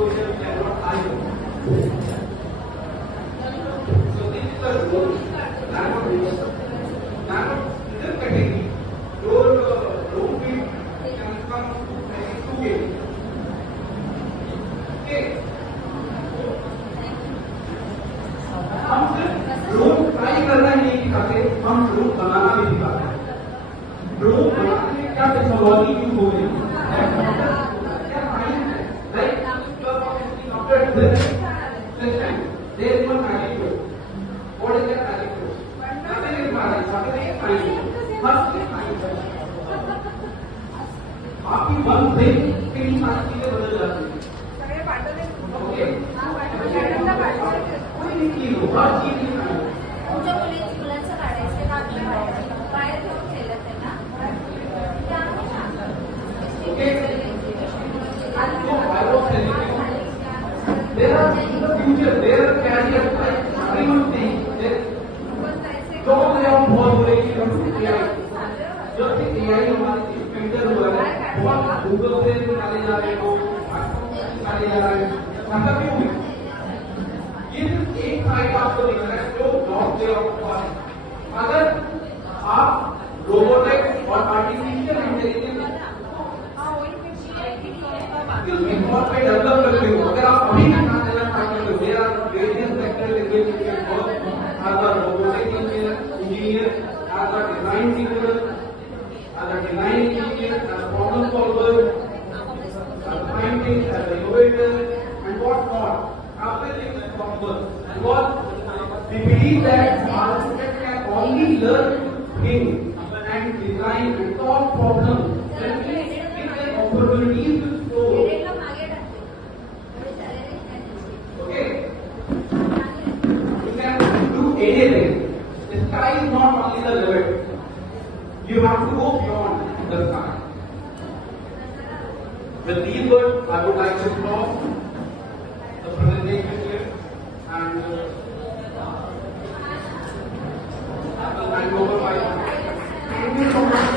exposure cannot happen. So this is the role nano base. Nano is a category. Your room width can come to 2 kb. Okay. हम सिर्फ drone try करना ही नहीं दिखाते, हम ड्रोन बनाना भी दिखाते हैं। ड्रोन बनाने में क्या टेक्नोलॉजी यूज हो रही है, there is one magic word. What is that magic word? Nothing is magic. Nothing is magic. First is magic. आपकी वन ब्रेक के लिए सारी चीजें बदल जाती हैं। ओके, कोई नहीं चीज हो, हर चीज नहीं magic. तुमच्या मुलांचं काढायचं बाहेर घेऊन खेळत आहे ना. Okay. So I was telling you, there are in the future there are careers like everyone thinks that job में हम बहुत हो रही है AI, जब से AI हमारे इंस्पेक्टर हुआ है, बहुत गूगल से निकाले जा रहे हो, निकाले जा रहे हैं, ऐसा क्यों है? ये सिर्फ एक साइड आपको दिख रहा है जो जॉब दे रहा है। अगर आप रोबोटिक्स और आर्टिफिशियल इंटेलिजेंस और पे डेवलप करते हो, अगर आप अभी भी काम देना चाहते हो, there are various sectors in which you can work as a robotic engineer, as a design teacher, as a design engineer, as a problem solver, as a scientist, as a innovator and what not, everything is possible. Because we believe that architects can only learn to think and design and solve problems when we give them opportunities to explore. Okay? You can do anything. The sky is not only the limit. You have to go beyond the sky. With these words, I would like to stop the presentation here and I will hand over my. Thank you so much.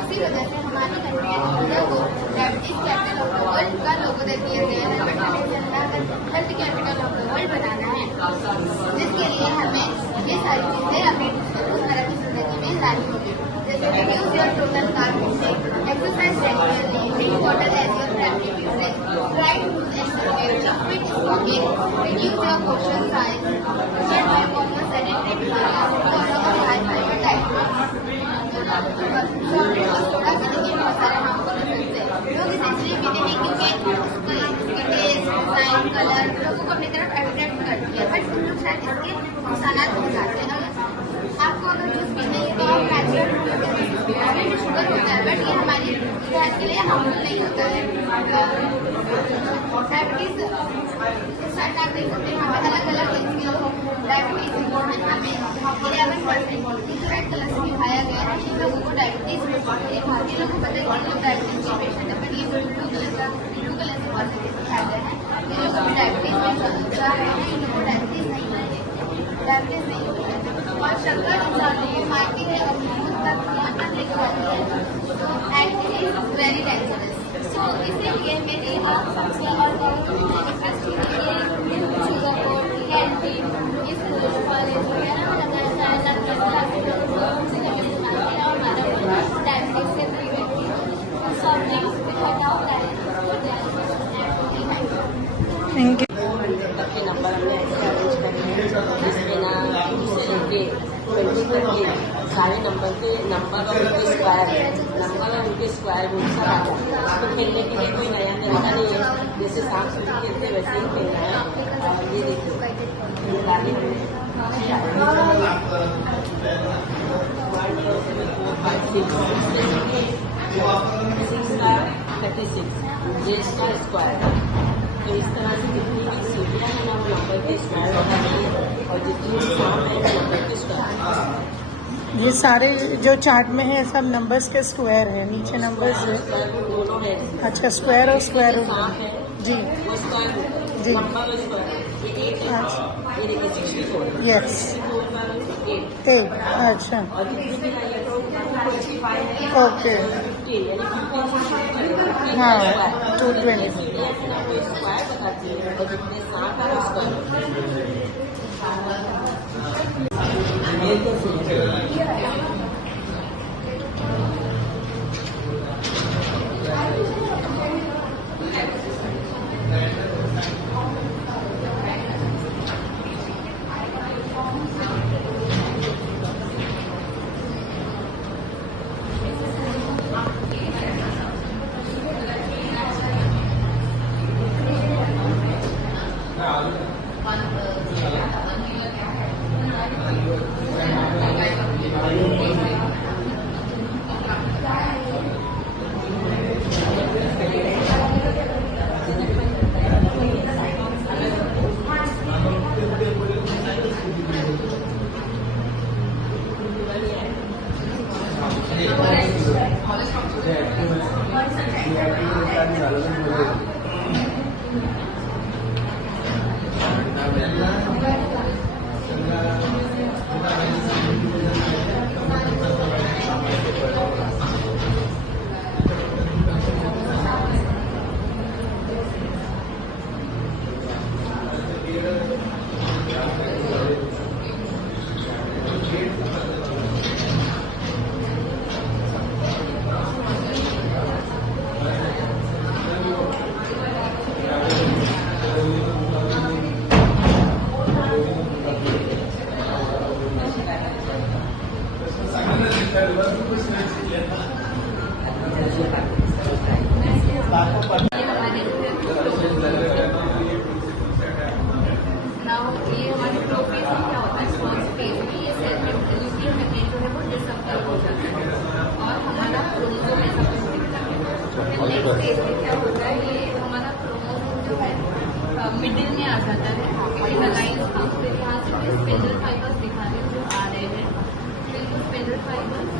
उसी वजह से हमारी कंट्री को diabetes light colour लोगों को अपनी तरफ अट्रैक्ट करती है, बट हम लोग शायद इसके नुकसानात हो जाते हैं। आपको अगर जूस पीना है तो आप नेचुरल शुगर होता है, बट ये हमारी सेहत के लिए हार्मफुल नहीं होता है। डायबिटीज आप देख सकते हैं यहाँ पे अलग अलग डायबिटीज रिपोर्ट है, हमें 11% रेड कलर से दिखाया गया है। इन लोगों को डायबिटीज ये भारतीय लोगों को पता है कि लोग डायबिटीज के पेशेंट है, बट ये ब्लू कलर से पॉजिटिव दिखाया गया है। ये लोग अभी डायबिटीज में जा रहे हैं, इन लोगों को डायबिटीज नहीं है, डायबिटीज नहीं होती है। और शक्कर इंसानों को मारती है और मौत तक यहाँ तक लेकर आती है, तो एक्चुअली वेरी डेंजरस। तो इसीलिए मेरी आप सबसे और रिक्वेस्ट है शुगर को कैंटीन इस वाले जो है ना लगाया जाए, और डायबिटीज से प्रिवेंट सब ड्रिंक्स हटाओ। Thank you. तक के नंबर हमने ऐसे अरेंज करे हैं जिसमें ना से लेके 20 तक के सारे नंबर और उनके स्क्वायर रूट सब आता है। तो खेलने के लिए कोई नया तरीका नहीं है, जैसे सांप सीढ़ी खेलते वैसे ही खेलना है। और ये देखिए गाड़ी हमने 36 जेड का स्क्वायर। तो इस तरह से जितनी भी सीढ़ियाँ हैं ना वो नंबर के स्क्वायर होता है, और जितनी भी सांप है वो नंबर के स्क्वायर। ये सारे जो चार्ट में है सब नंबर्स के स्क्वायर है, नीचे नंबर्स है। दोनों है। अच्छा, स्क्वायर और स्क्वायर रूट जी वो स्क्वायर जी। नंबर और स्क्वायर ये 8 है, ये देखिए 64 यस 8। अच्छा और जितनी भी है तो 25 है, ओके 15 यानी 15 हाँ 220। स्क्वायर बताती है, और जितने सांप है वो स्क्वायर। क्या होता है, ये हमारा क्रोमोसोम जो है मिडिल में आ जाता है। यहाँ से स्पिंडल फाइबर्स दिखा रहे हैं जो आ रहे हैं, बिल्कुल स्पिंडल फाइबर्स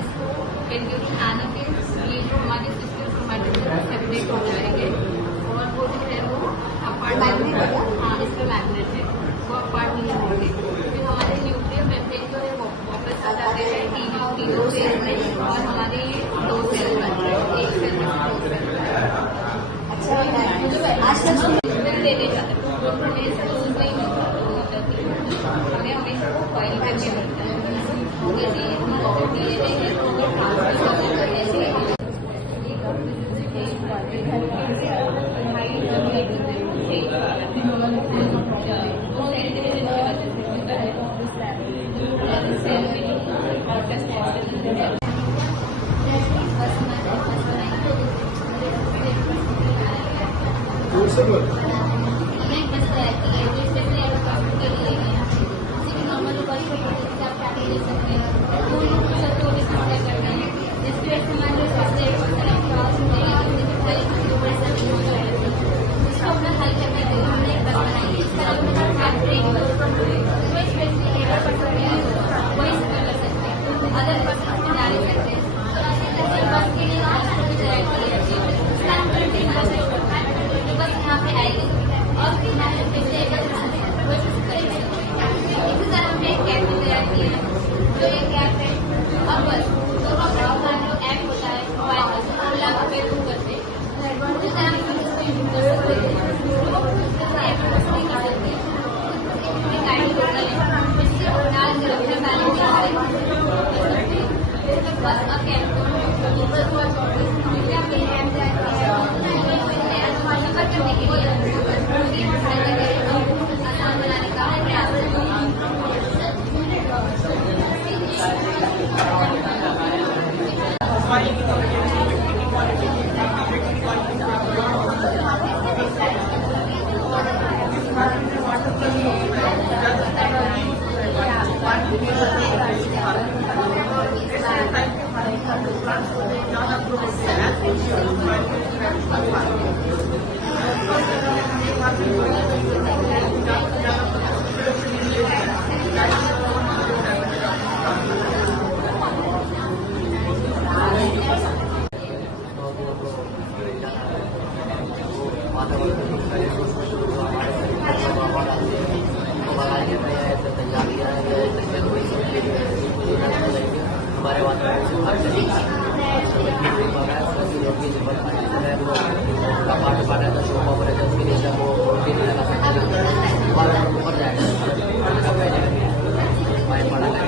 इसको ड्यूरिंग आने के ये जो हमारे सिस्टम क्रोमैटिन सेपरेट हो जाएंगे, और वो जो है वो अपार्ट हाँ इसका मैग्नेट है वो अपार्ट नहीं होंगे। फिर हमारे न्यूक्लियर मेम्ब्रेन जो है वो वापस आ जाते हैं तीनों सेल में, और हमारे 2 सेल बनते हैं, एक सेल में 2 सेल। अच्छा आज तक लेने जाते हैं हमें हमेशा वो फाइल करके मिलता है। यदि DNA है तो वो ट्रांसफर करना ऐसे दूर से एक बस रहती है जिससे प्लेयर के लिए किसी भी नॉर्मल वर्क से आप क्या ले सकते हैं वो लोग सब तो भी समझ करते हैं जिसकी वजह से हमारे फर्स्ट एड क्रॉस होते हैं इसको अपना हल करने के लिए हमने एक बस बनाई है इसका नाम है ब्रेक बस वो स्पेशली एवर पर्सन वो इस कर सकते हैं अदर पर्सन में जा नहीं सकते तो ऐसे बस के लिए बस यहाँ पे आएगी और फिर यहाँ पे इसी तरह हमने एक कैब भी तैयार की है जो एक कैब है और बस दोनों का जो ऐप होता है मोबाइल बस ओला पे बुक करते हैं जिस तरह हम इसको यूज कर सकते हैं ऐप बस नहीं कर सकते गाड़ी लोकल है इससे डाल के रखना बैलेंस बस और कैब करने के लिए आसान बनाने का हमारे वातावरण से हर तरीके पाठ पाठाचा शोभा पर्यंत फिनिशला ऊपर जाएगा पाय पडायला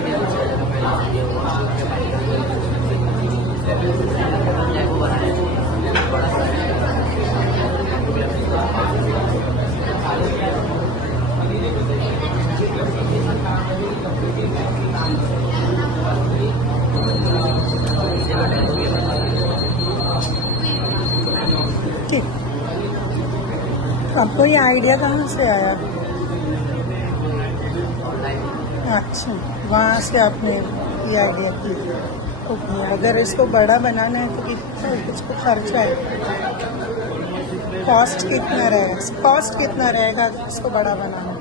आपको ये आइडिया कहाँ से आया? अच्छा, वहाँ से आपने ये आइडिया की। ओके, अगर इसको बड़ा बनाना है तो कितना इसको खर्चा है? कॉस्ट कितना रहेगा अगर इसको बड़ा बनाना?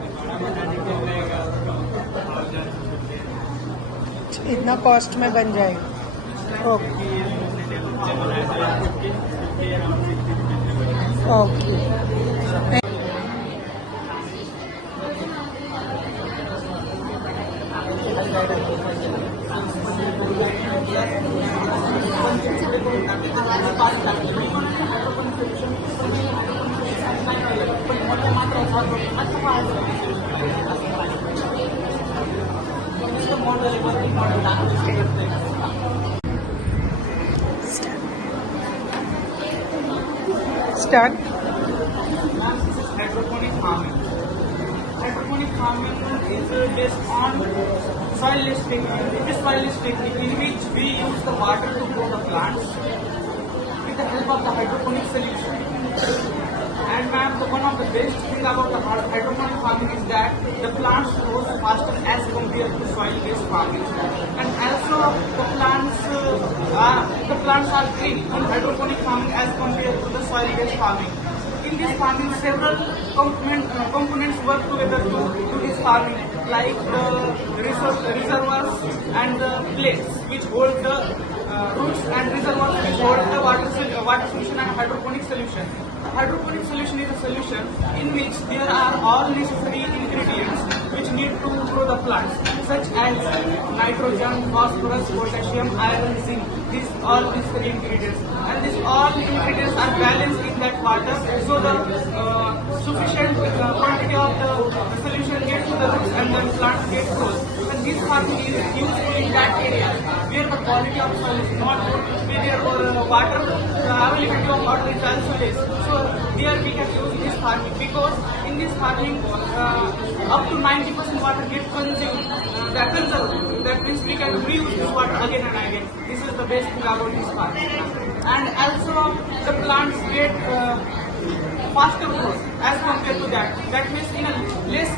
इतना कॉस्ट में बन जाएगा। Okay okay start. Hydroponic farming. Hydroponic farming is based on soil-less technique. It is soil-less technique in which we use the water to grow the plants with the help of the hydroponic solution. And ma'am, one of the best thing about the hydroponic farming is that the plants grow faster as compared to soil-based farming. And also the plants are green in hydroponic farming as compared to the soil-based farming. In this farming, several components work together to do this farming, like the reservoirs and the plates which hold the roots, and reservoirs which hold the water solution and hydroponic solution. Hydroponic solution is a solution in which there are all necessary ingredients which need to grow the plants, such as nitrogen, phosphorus, potassium, iron, zinc. These all necessary ingredients, and these all ingredients are balanced in that water, so the sufficient quantity of the solution gets to the roots and the plants get grown. And this farming is useful in that area where the quality of soil is not good, where water, the availability of water is also less. So there we can use this farming, because in this farming up to 90% water gets consumed. That means we can reuse this water again and again. This is the best thing about this farming. And also the plants get faster growth as compared to that. That means in a less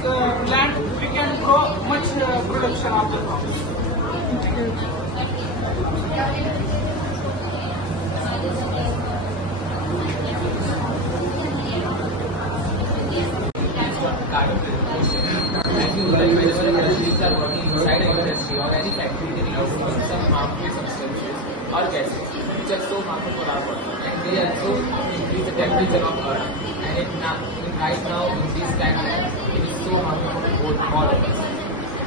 land we can grow much production of the crops. Whenever industries are working inside an industry or any factory, they release some harmful substances or gases which are so harmful for our body, and they also increase the temperature of Earth. And right now in this time it is so harmful for all of us.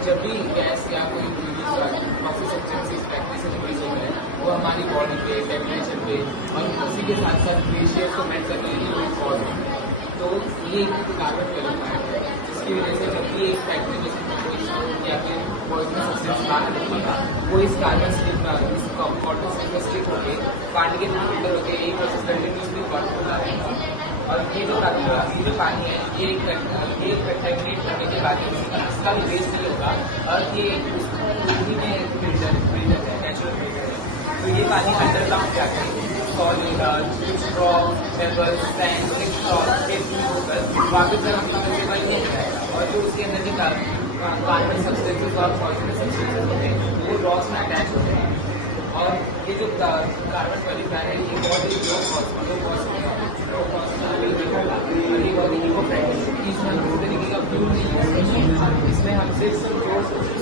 जब भी गैस या कोई toxic substances factory से रिलीज होते हैं वो हमारी बॉडी पे टेम्परेचर पे और उसी के साथ साथ ग्लेशियर को मेल्ट करने के लिए कॉज होते हैं। तो ये एक कार्बन क्वालिफायर है, इसकी वजह से जब भी एक फैक्ट्री में या फिर पॉइजनस सब्सटेंस बाहर निकलेगा वो इस कार्बन स्लिप इस कॉटन स्लिप में स्टिक होकर पानी के थ्रू फिल्टर होकर यही प्रोसेस कंटिन्यूसली वर्क होता है। और ये जो पानी है ये कंटेमिनेट करने के बाद इसका भी वेस्ट नहीं होगा और ये उसी में फिल्टर है, नेचुरल फिल्टर है। तो ये पानी अंडरग्राउंड जाकर सॉलिड स्ट्रॉ पेबल्स सैंड के थ्रू होकर वापस हम कंपेबल नहीं जाएगा और जो उसके अंदर के कार्बन सब्सटेंसेस और पॉइजनस सब्सटेंसेस होते हैं वो रॉक्स में अटैच होते हैं। और ये जो कार्बन क्वालिफायर है ये बहुत ही लो कॉस्ट और ये बहुत ही इको फ्रेंडली, इसमें हम किसी तरीके का फ्यूल नहीं यूज करते, इसमें हम सिर्फ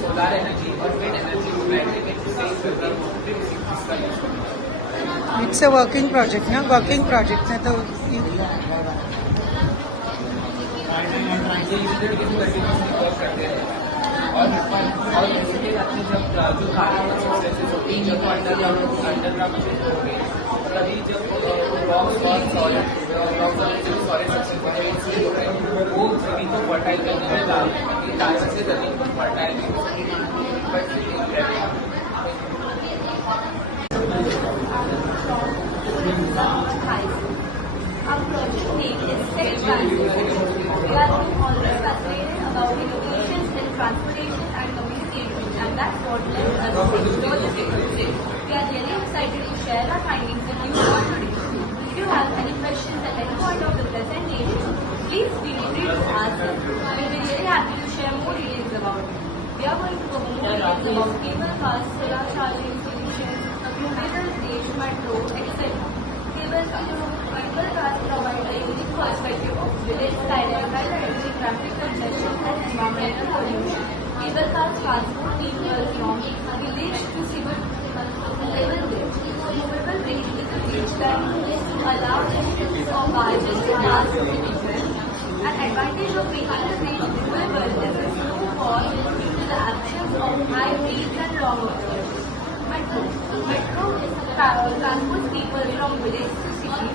सोलर एनर्जी और विंड एनर्जी को बैटरी में सेव करके फिर इसका यूज करते हैं। इट्स अ वर्किंग प्रोजेक्ट ना, वर्किंग प्रोजेक्ट है तो ये इसी तरीके से कंटिन्यूसली वर्क करते हैं। और इसके साथ में जब जो कार्बन सब्सटेंसेस होती है जब अंडरग्राउंड होंगे तभी जब रॉक्स और सॉलिड सब्सटेंस वो जमीन को फर्टाइल करने में कार्बन से जमीन को fertile Our project name is Tech Transport. We are always fascinated about innovations in transportation and communication, and that's what led us to explore this technology. We are really excited to share our findings with you all today. If you have any questions at any point of the presentation, please feel free to ask us. We'll be really happy to share more details about it. We are going to cover more details about cable cars, solar charging solutions, United Stage Metro, etc. Cable cars provide a unique perspective of village skyline by reducing traffic congestion and environmental pollution. Cable cars transport people from village to city. Movable bridge is a bridge that is to allow the ships of barges to pass through people. An advantage of making the bridge movable is its low cost due to the absence of high rates and long hours. Metro transports people from village to city.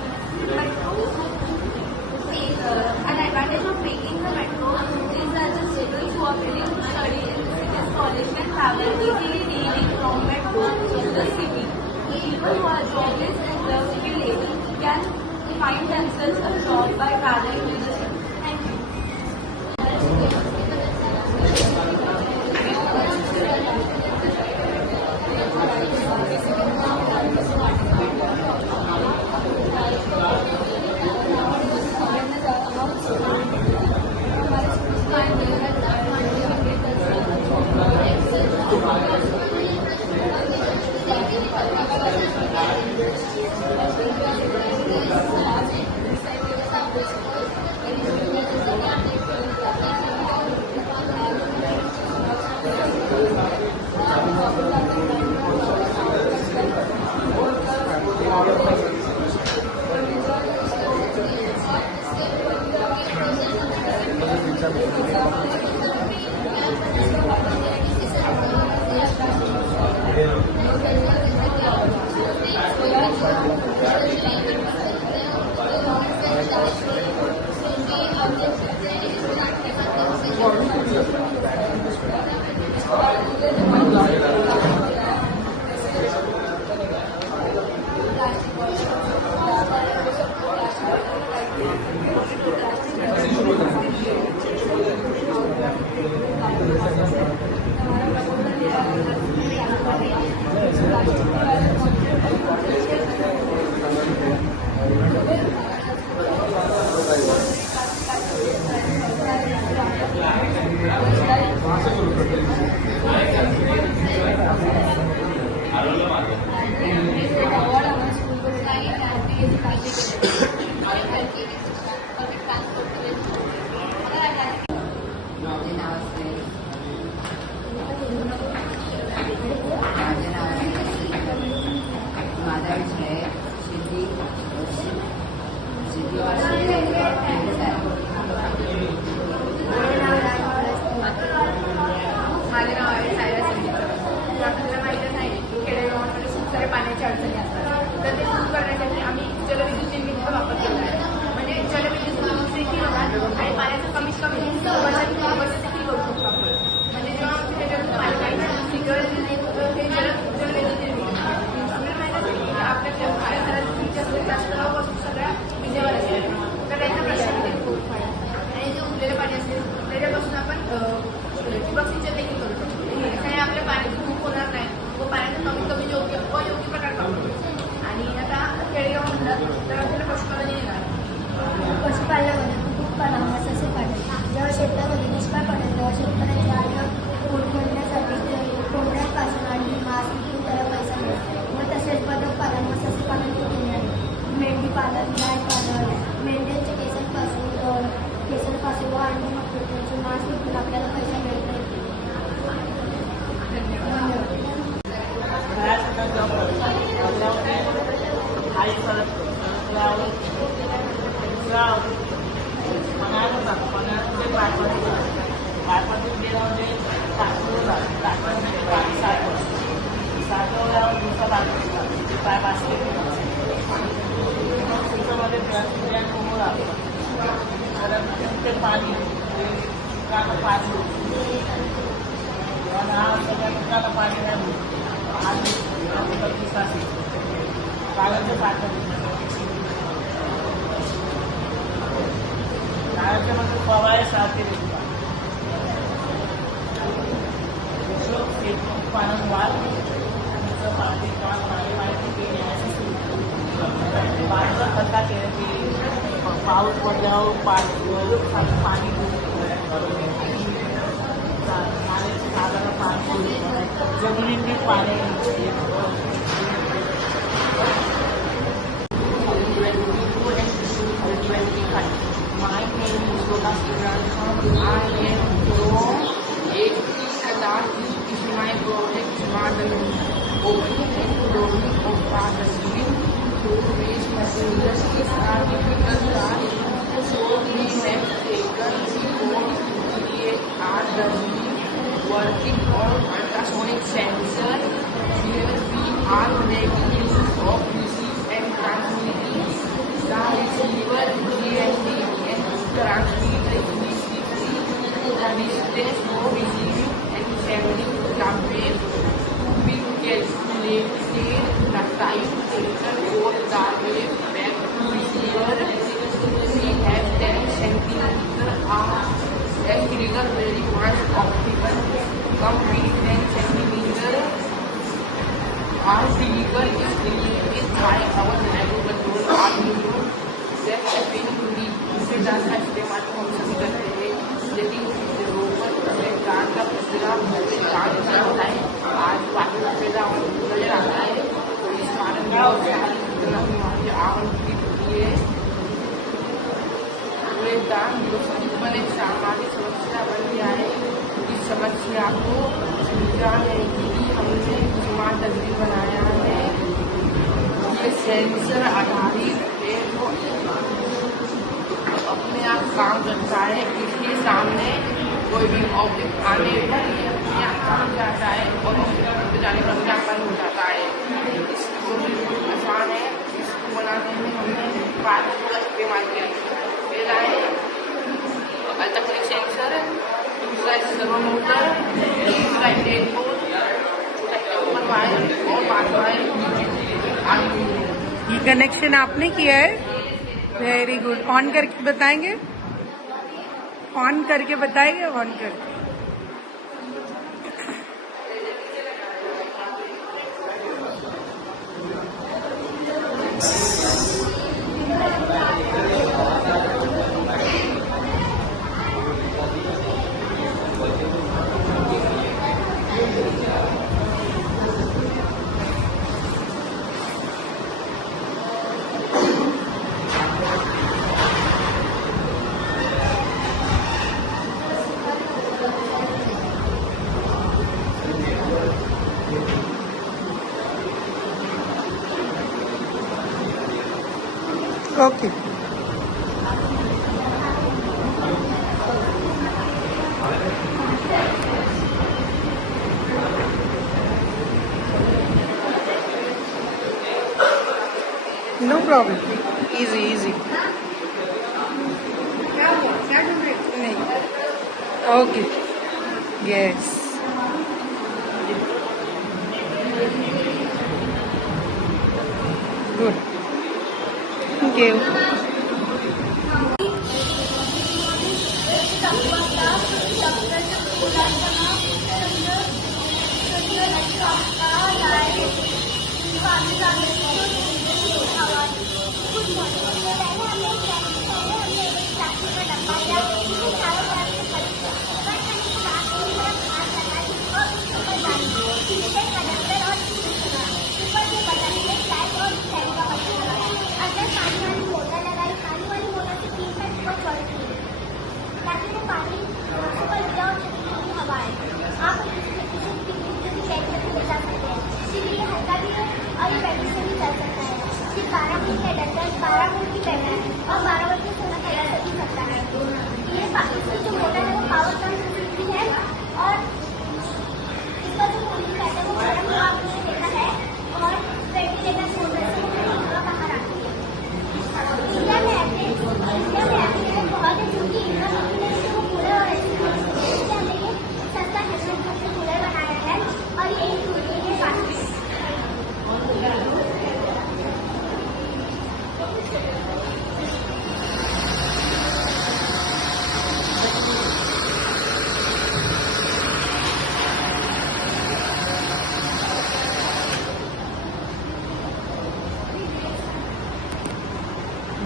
An advantage of taking the metro is that the students who are willing to study in this college can travel easily daily from metro to the city. People who are jobless in the village can find themselves a job by traveling to the city. Thank you. वहाँ से शुरू करते हैं। माझे नाव असते माझे नाव माझा विषय आहे शेती माझे नाव आहे सायरा संगीत. आपल्याला माहीतच आहे की खेडेगावांमध्ये खूप साऱ्या पाण्याच्या अडचणी असतात, तर ते दूर करण्यासाठी आम्ही जलविद्युत निर्मितीचा वापर केला आहे. म्हणजे जलविद्युत देखील होणार आणि पाण्याचा कमीत कमी बचत देखील करू शकतो आपण. म्हणजे जेव्हा त्याच्यातून पाणी पाहिजे हे जलविद्युत निर्मिती आपल्याला माहीत असेल की आपल्या भारत जास्त सगळ्या विजेवर असेल तर त्याचा प्रश्न देखील खूप आहे. आणि जे उरलेलं पाणी असेल त्याच्यापासून आपण ठिबक सिंचन देखील करू शकतो. त्याने आपल्या पाण्याची धूप होणार नाही व पाण्याचा कमीत कमी अयोग्य प्रकार वापरतो. आणि आता खेडेगाव म्हणतात तर आपल्याला पशुपालन येणार. पशुपालनामध्ये कुक्कुटपालन मत्स्य पालन जेव्हा शेतामध्ये दुष्काळ पडेल तेव्हा शेतकऱ्याच्या आर्थिक पोट भरण्यासाठी कोंबड्यांपासून आणि मांस विकून त्याला पैसा मिळतो. व तसेच बदक पालन मत्स्य पालन केले आहे. मेंढी पालन गाय पालन मेंढ्यांच्या केसांपासून व अंडी मग मांस विकून आपल्याला पैसा मिळतो. पाऊस पडल्यावर पाणी साधारण पाणी जमिनीतील पाणी My name is Lola Siran. I am from 80,000 is my project model opening and closing of partnership to raise materials is a difficult task. So we have taken before create RW working on ultrasonic sensor. Here we are making use of receive and transmitting the receiver GSD and transmitter electricity. The distance for receiving and sending the wave we calculated the time taken for the wave back to receiver. We have 10 centimeter as trigger very much optical. Complete 10 centimeter. Our trigger is created by our microcontroller Arduino. Set setting to the उसे डालना इस्तेमाल हम सभी करते हैं. सेटिंग से रोपर में कार का पिछला मोटे कार का होता है. आज बाकी पैदा नजर आता है. तो इस कारण से आवरण की होती है. दान जीवन एक सामाजिक समस्या बन गया है. इस समस्या को सुलझाने के लिए हमने स्मार्ट डस्टबिन बनाया है. ये सेंसर आधारित है जो अपने आप काम करता है. इसके सामने कोई भी ऑब्जेक्ट आने पर ये अपने आप काम जाता है और उसके जाने पर अपने आप बंद हो जाता है. इसको बिल्कुल आसान है. इसको बनाने में हमने पार्ट का इस्तेमाल किया है. पहला है अल्ट्रासोनिक सेंसर, दूसरा है सर्वो मोटर, तीसरा है टेलीफोन, ओपन वायर और पांच वायर. ये कनेक्शन आपने किया है? Very good. ऑन करके बताएंगे? ऑन करके बताइए. ऑन करके okay no problem easy easy नहीं okay yes good thank you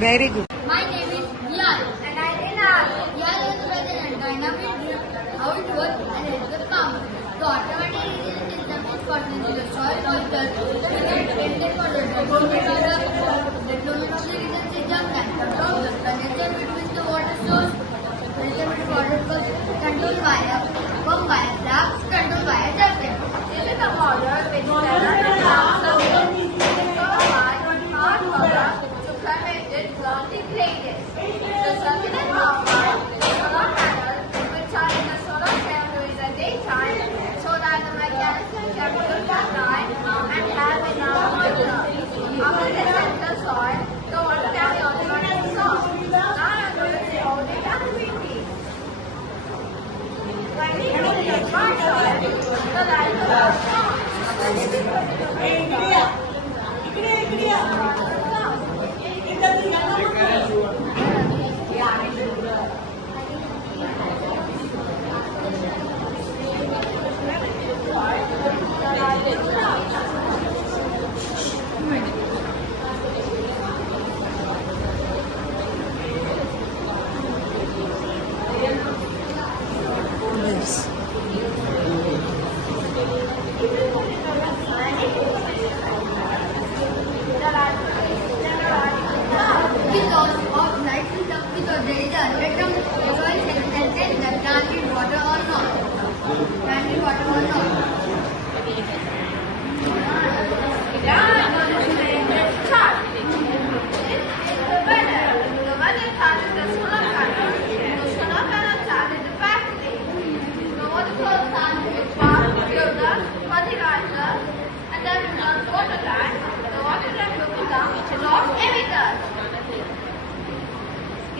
very good My name is Diana. And I am Diana. Diana is present and dynamic how it works and helps the farmer. The automatic irrigation system is connected to the soil moisture dependent on the development of the irrigation system and control the connection between the water source, control via pump via tap, control via tapping. This is a model which the circular power solar panel will charge the solar cell during the daytime so that the mechanism can supply and have enough water. After they enter the soil, the water can be automatically stored. Now I'm going to show the activity. When we go to the dry soil, the light will yes because of light system, because there is a random choice and then the can be water or not. Can be water or not. The weather charges the solar panel. The solar panel charges the battery. The water flow starts with power, fuel, fertilizer, and then becomes water tank. The water tank will become lost emitters.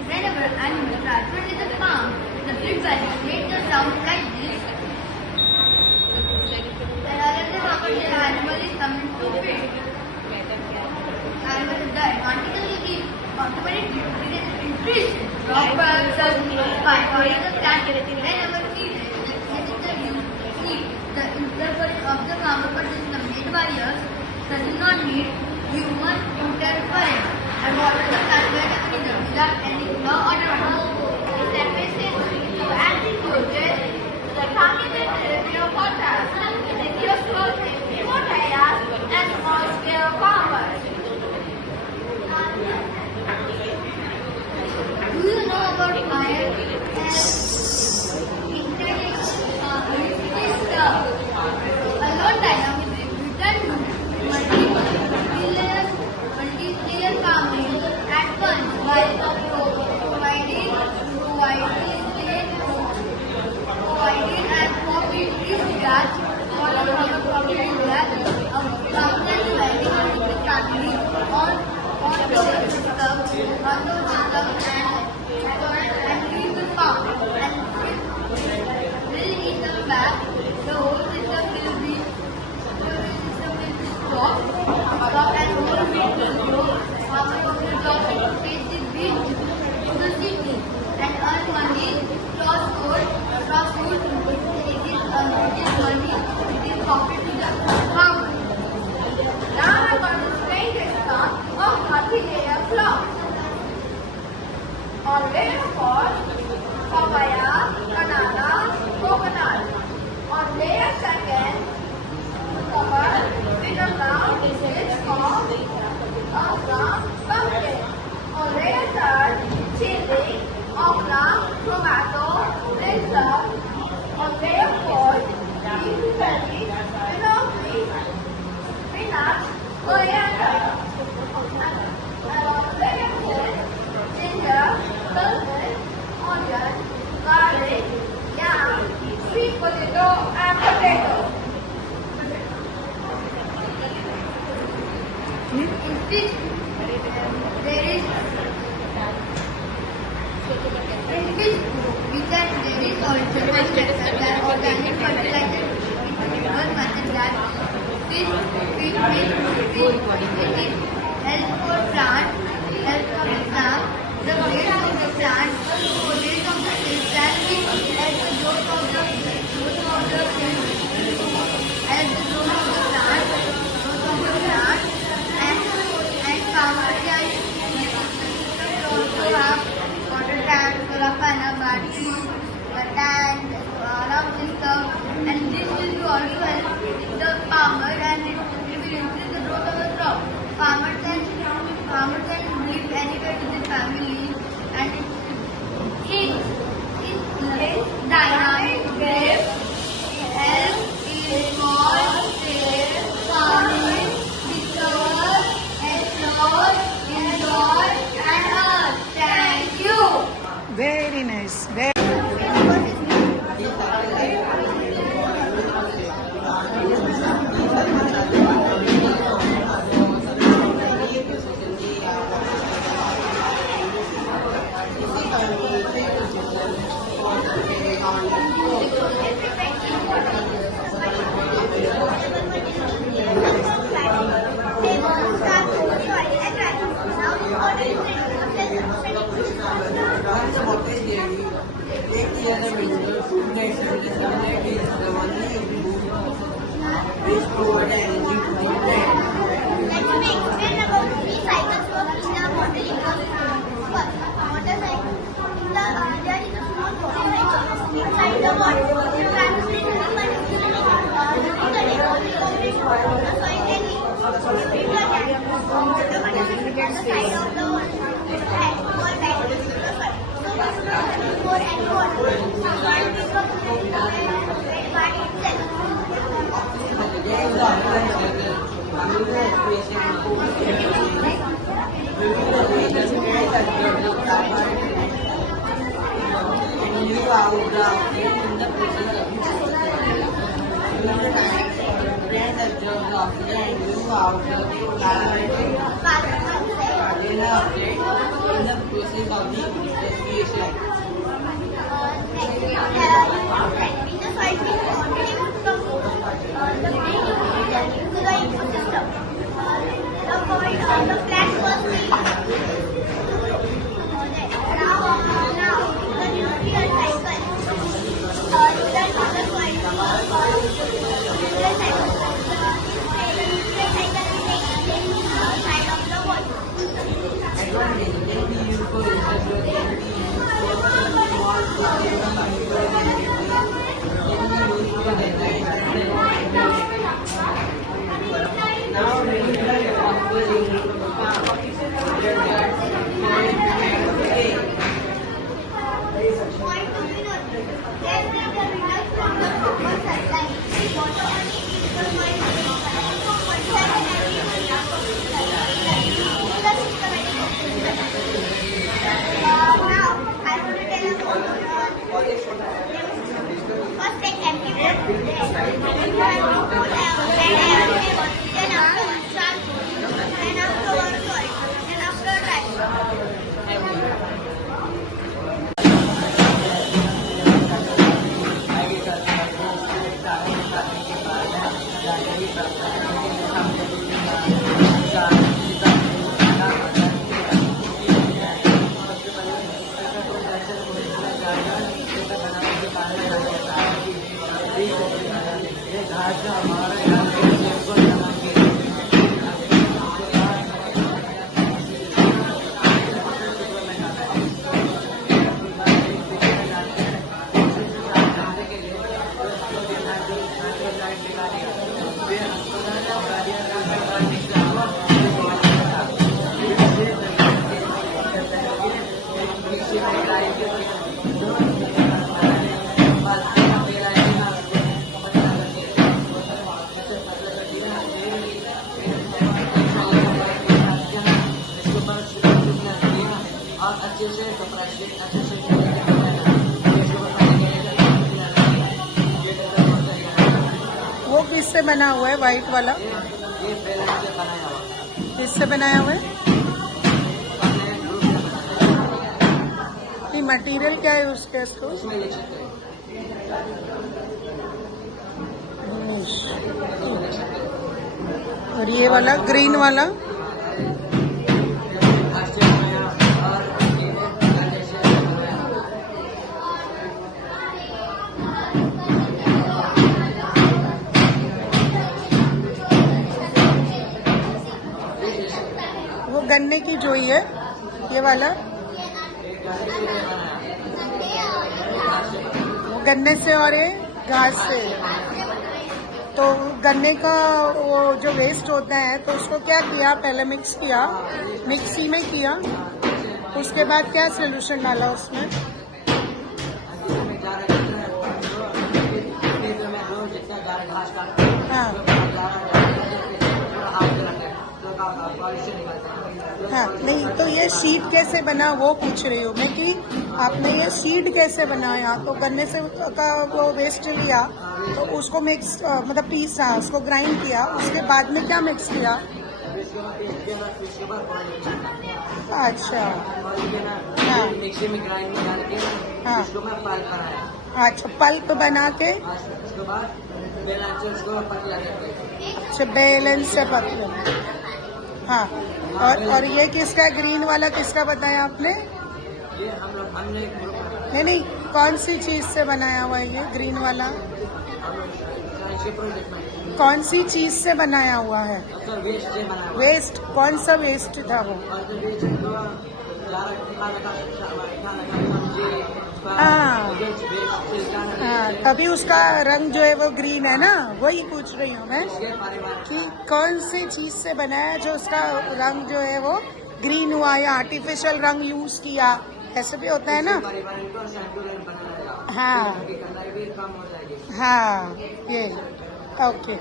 Whenever animals are put in the farm, the flip valve makes the sound like this. And other than the animal is coming to feed. Animal is died. Quantitatively, automatic increase. Crop production by oil the plant. Whenever feed the interval of the farmer produces the main barriers does not need human interference and water the plant without any law or order. This emphasis to attributed to the targeted delivery of water in the coastal, remote areas and small-scale farmers. Do you know about fire and internet? A lot dynamic return multi-layer farming at once. tomato, ginger, a bit of salt, green chili, vinagre, spinach, coriander, ginger, turmeric, onion, garlic, yam, sweet potato, and potato. In this, there is also organic fertilizer method that this help for plant, help for the plant, the base of the plant, the base of the plant help the growth of the and farmers can also have water tank, solar panel, battery, tank, all of this stuff, and this will also help the farmer and it will increase the growth of the crop. Farmer can live anywhere with his family, and it dynamic wave help in small scale farming discover, explore, enjoy, and earn. Thank you. Very nice. बना हुआ है व्हाइट वाला? ये बेलन से बनाया हुआ। किससे बनाया हुआ है? ये मटेरियल क्या है उसके? इसको इसमें ये छत है। और ये वाला ग्रीन वाला वो गन्ने की जोई है, ये वाला वो गन्ने से और ये घास से। तो गन्ने का वो जो वेस्ट होता है तो उसको क्या किया, पहले मिक्स किया, मिक्सी में किया, उसके बाद क्या सोल्यूशन डाला उसमें? हाँ हाँ, नहीं तो ये शीट कैसे बना वो पूछ रही हूँ मैं कि आपने ये शीट कैसे बनाया? तो गन्ने से का वो वेस्ट लिया तो उसको मिक्स मतलब पीसा, उसको ग्राइंड किया, उसके बाद में क्या मिक्स किया? अच्छा हाँ मिक्सी में ग्राइंड डाल के हाँ इसको मैं पल्प बनाया। अच्छा, पल्प बना के उसके बाद बेलन से उसको पतला करके। अच्छा, बेलन से पतला। हाँ, और ये किसका, ग्रीन वाला किसका बताया आपने? ये हमने नहीं नहीं, कौन सी चीज से बनाया हुआ है ये ग्रीन वाला? कौन सी चीज से बनाया हुआ है? वेस्ट से बनाया। वेस्ट? कौन सा वेस्ट था वो? हाँ हाँ, तभी उसका रंग जो है वो ग्रीन है ना, वही पूछ रही हूँ मैं कि कौन सी चीज से बनाया जो उसका रंग जो है वो ग्रीन हुआ, या आर्टिफिशियल रंग यूज किया, ऐसे भी होता है ना। हाँ हाँ, ये ओके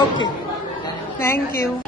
ओके, थैंक यू।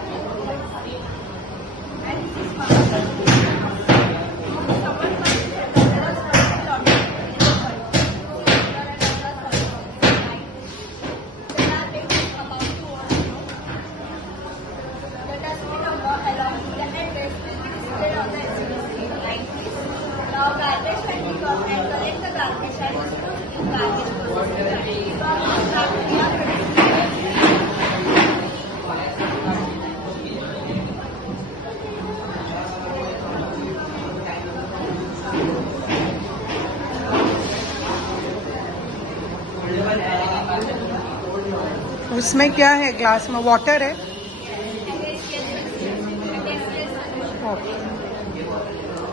उसमें क्या है? ग्लास में वाटर है।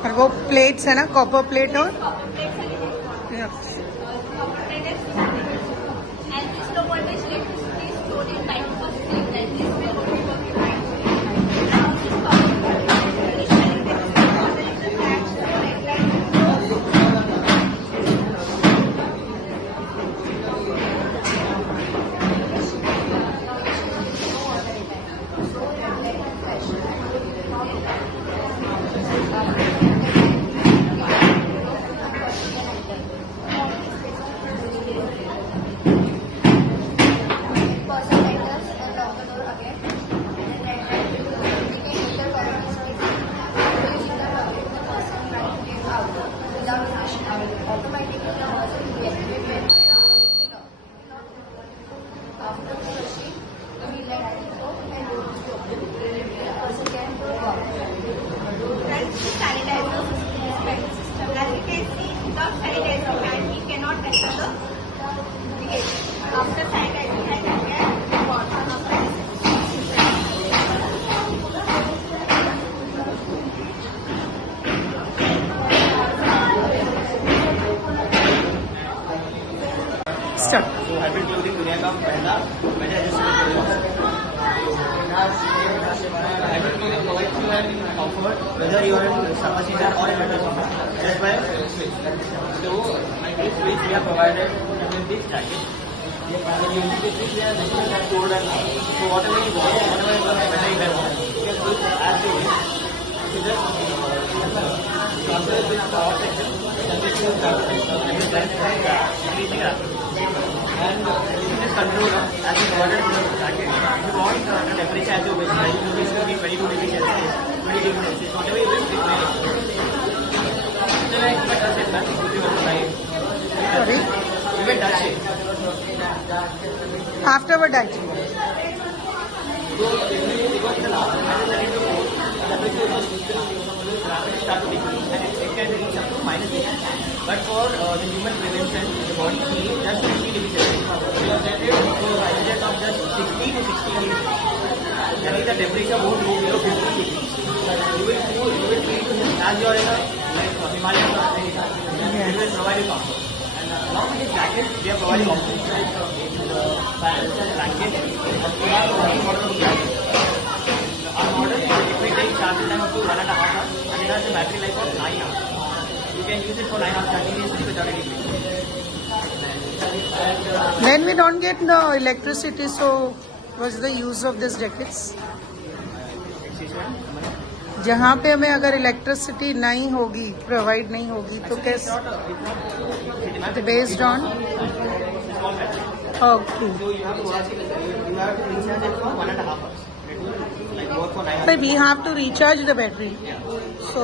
और वो प्लेट्स है ना, कॉपर प्लेट और हाइब्रिड क्लोथिंग दुनिया का पहला hybrid clothing provide to an comfort whether you are in summer season और in winter season. That's why so which we have provided in this jacket. ये यूनिक बेसिस है, natural and cold and so whatever you want, whatever you want, whether you want, you can do as you wish. So just consider this power section and this is the increasing And you can just control as you order the jacket. If you want the temperature as you wish, like you wish to be 22 degrees Celsius, 20 degrees Celsius, whatever you wish, it's made. So like you can touch it, that's if you want to try it. Sorry? You can touch it. Afterward actually. So it was the last, and then it will the temperature will start to decrease, and it can reach up to -8. But for the human prevention, the body heat, just 50 degrees Celsius. So you are set it to a range of just 60 to 60 degrees. That is the temperature won't go below 50 degrees. You will feel as you are in a Himalayan area, it will provide you comfort. And along with this jacket, we are providing options like fans and blankets. We have a model of jacket. Our model, it will take charging time up to 1.5 hours, and it has a battery life of 9 hours. You can use it for 9 hours continuously without any break. Then we don't get the electricity, so what's the use of these jackets? जहाँ पे हमें अगर इलेक्ट्रिसिटी नहीं होगी, प्रोवाइड नहीं होगी, तो कैसे? Based on okay. So you have to recharge it for 1.5 hours. It will like work for 9 hours. But we have to recharge the battery. So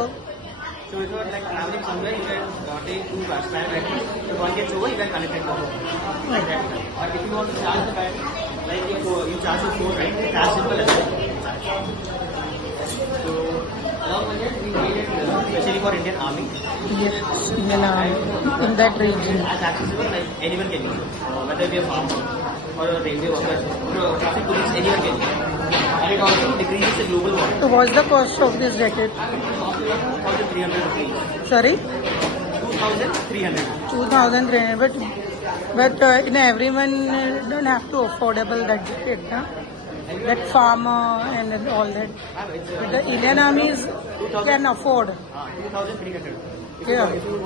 So if you are like traveling somewhere, you can take 2 bars, spare battery. If one gets over, you can connect it to home. Like that. Or if you want to charge the battery, like if you charge your phone, right? It's as simple as that. So along with it, we made it especially for Indian Army. yes, in that region. As accessible, like anyone can use it. Whether be a farmer or a railway worker or a traffic police, anyone can use it. And it also decreases the global warming. So what's the cost of this jacket? 2,300 rupees. Sorry? 2,300. 2,300. But in everyone don't have to affordable that jacket, huh? That farmer and all that. But the Indian armies can afford. 2,300. Yeah. If you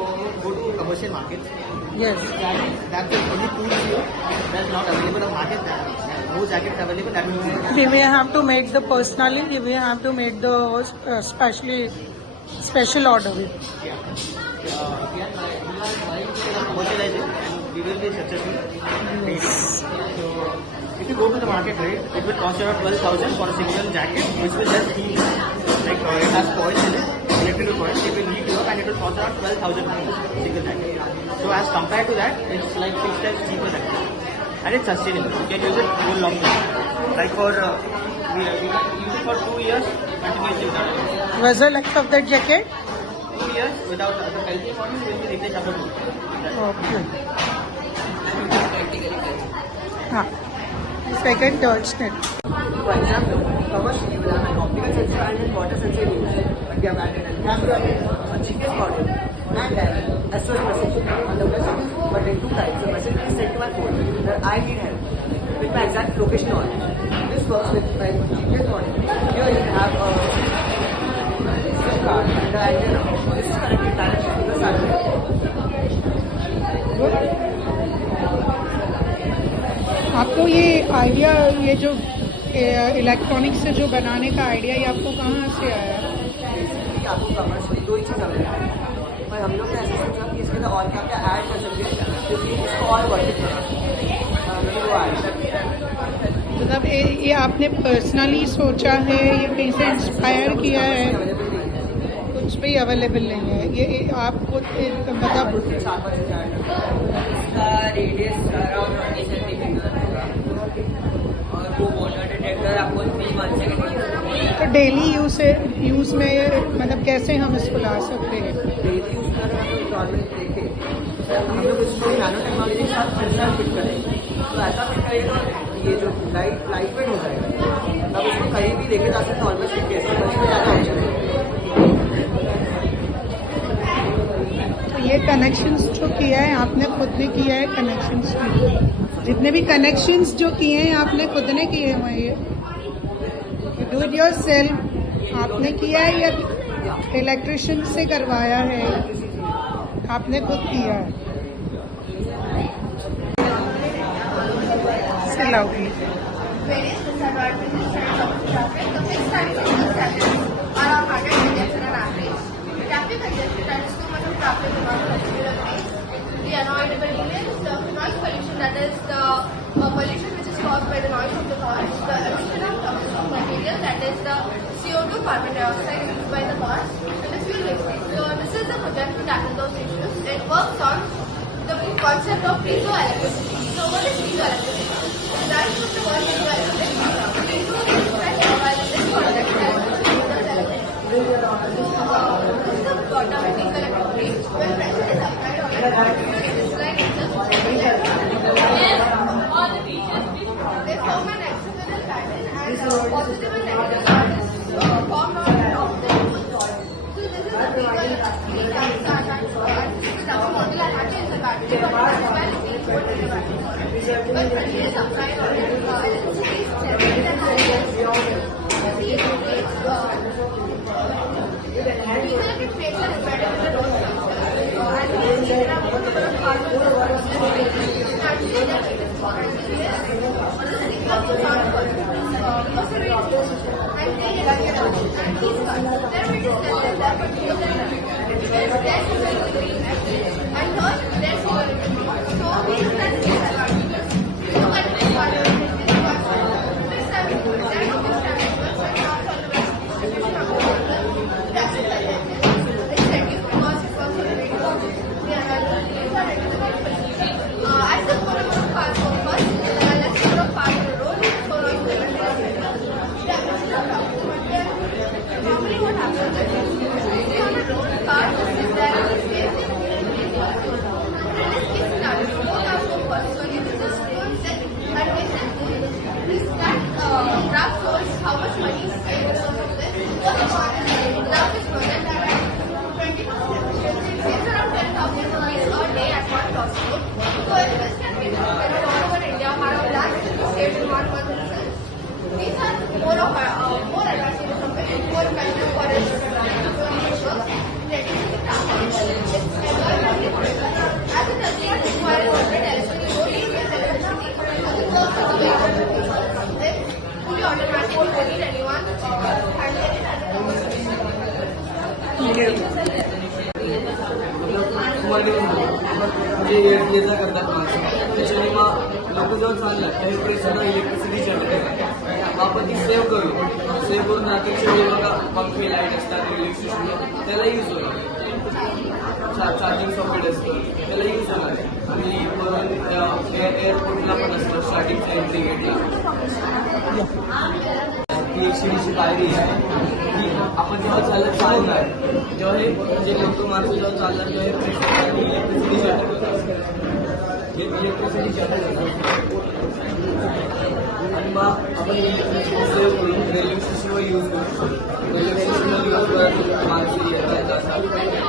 go to commercial markets, Yes. that's the only tools here that's not available on market. No jackets available. That means We may have to make the personally. We have to make the special order. we are commercialize it and we will be successful. So if you go to the market rate, it will cost you around 12,000 for a single jacket, which will just heat you. Like it has coils in it, electrical coils. It will heat you up and it will cost around 12,000 rupees single jacket. So as compared to that, it's like 6 times cheaper than that. And it's sustainable. You can use it for long time. Like for we can use it for 2 years continuously without it. What's the length of that jacket? 2 years without the pelting model will be replaced after 2 years. Okay. Second touch net. For example, commercially we have an optical sensor and a water sensor used. But we have added a camera, a GPS module, and an SOS message on the message. But in 2 types, the message is sent to my phone that I need help with my exact location on it. This works with my GPS module. Here you have a SIM card and the antenna. This is connected directly to the satellite. आपको ये आइडिया, ये जो इलेक्ट्रॉनिक्स से जो बनाने का आइडिया, ये आपको कहाँ से आया? बेसिकली आपको कमर्शियल 2 ही चीज़ अवेलेबल है, पर हम लोग ने ऐसे सोचा कि इसके अंदर और क्या क्या ऐड कर सकते हैं क्योंकि इसको और वर्किंग मतलब ये आपने पर्सनली सोचा है, ये कहीं से इंस्पायर किया है? कुछ भी अवेलेबल नहीं है, ये आप खुद मतलब इसका रेडियस अराउंड 20 सेंटीमीटर और वो वाटर डिटेक्टर आपको 3 मंथ सेकेंड तो डेली यूज में मतलब कैसे हम इसको ला सकते हैं? डेली यूज कर रहे हैं नॉर्मल देखे हम लोग इसको नैनो टेक्नोलॉजी के साथ सेंसर फिट करेंगे, तो ऐसा फिट करेगा ये जो लाइट वेट हो जाएगा, अब इसको कहीं भी लेके जा सकते ऑलमोस्ट फिट कैसे ज़्यादा ऑप्शन है। ये कनेक्शंस जो किया है आपने खुद ने किया है? कनेक्शंस जितने भी कनेक्शंस जो किए हैं आपने खुद ने किए हुए हैं? ये डू इट योरसेल्फ आपने किया है या इलेक्ट्रिशियन से करवाया है? आपने खुद किया है? Loudly Various disadvantages of traffic. The fixed times of these traffic are of 100 minutes on an average. Traffic congestion, that is too much of traffic in one particular place. The unavoidable delays, the noise pollution, that is the pollution which is caused by the noise of the cars, the emission of toxic material, that is the CO2, carbon dioxide emitted by the cars, and the fuel wastage. So this is the project to tackle those issues. It works on the concept of piezoelectricity. So what is piezoelectricity? That is the word piezoelectric. Piezo means that while in this context, so this is the term piezoelectric plate. When pressure is applied on it, it is like just they form an hexagonal pattern and positive and negative charges formed on top of them. So this is the three charges are attached to and this is our model attached in the battery, but that's why it means what in the battery. When pressure is applied on it, electricity is generated and these plates, piezoelectric plates are embedded in the road structure and these are more number of parts of the road naturally they are rated for and this is and they get and these cars, their weight is less than that but more than that. There's less in the green and third, there's more in the green. So we use that disadvantages. So I think this part of it is this time, there is this time networks and not all the rest distribution of the water. That's it like that. It's reduced because it was already the availability are ready to the position. As the more number of cars go first, the less number of cars on the road, so on the normally what happens is, on the road, the car is there in this case, and in this case, both cars go first. So you just set and this that graph shows how much money is saved because of this. Because the graph is present at 20%. It saves around 10,000 rupees a day at one crossroad. So if this can be done all over India, around that will be saved in 1 month itself. These are more advantages of it, more effective for us. Reducing transportation, environmentally friendly. As it does not require separate electricity, only use electricity for the purpose of the vehicle. It's fully automatic, you don't need anyone handling it as a म्हणजे करतात माणसं त्याच्याने मग लोक जेव्हा चाललं त्यावेळी सगळं electricity generate करतात आपण ती सेव्ह करून रात्रीच्या वेळी बघा पंखे लाईट असतात रेल्वे स्टेशनला त्याला यूज होणार चार्जिंग सॉकेट असतं त्याला यूज होणार आणि एअरपोर्टला पण असतं स्टार्टिंगच्या एंट्री गेटला ती एक शिडीची पायरी आहे की आपण जेव्हा चालणार जेव्हा हे जे लोक माणसं जेव्हा चालणार तेव्हा इलेक्ट्रिसिटी जनरेट आणि मग आपण इलेक्ट्रिसिटी सेव्ह करून रेल्वे स्टेशनवर यूज करू शकतो रेल्वे स्टेशनवर यूज करत माणसं येतात असतात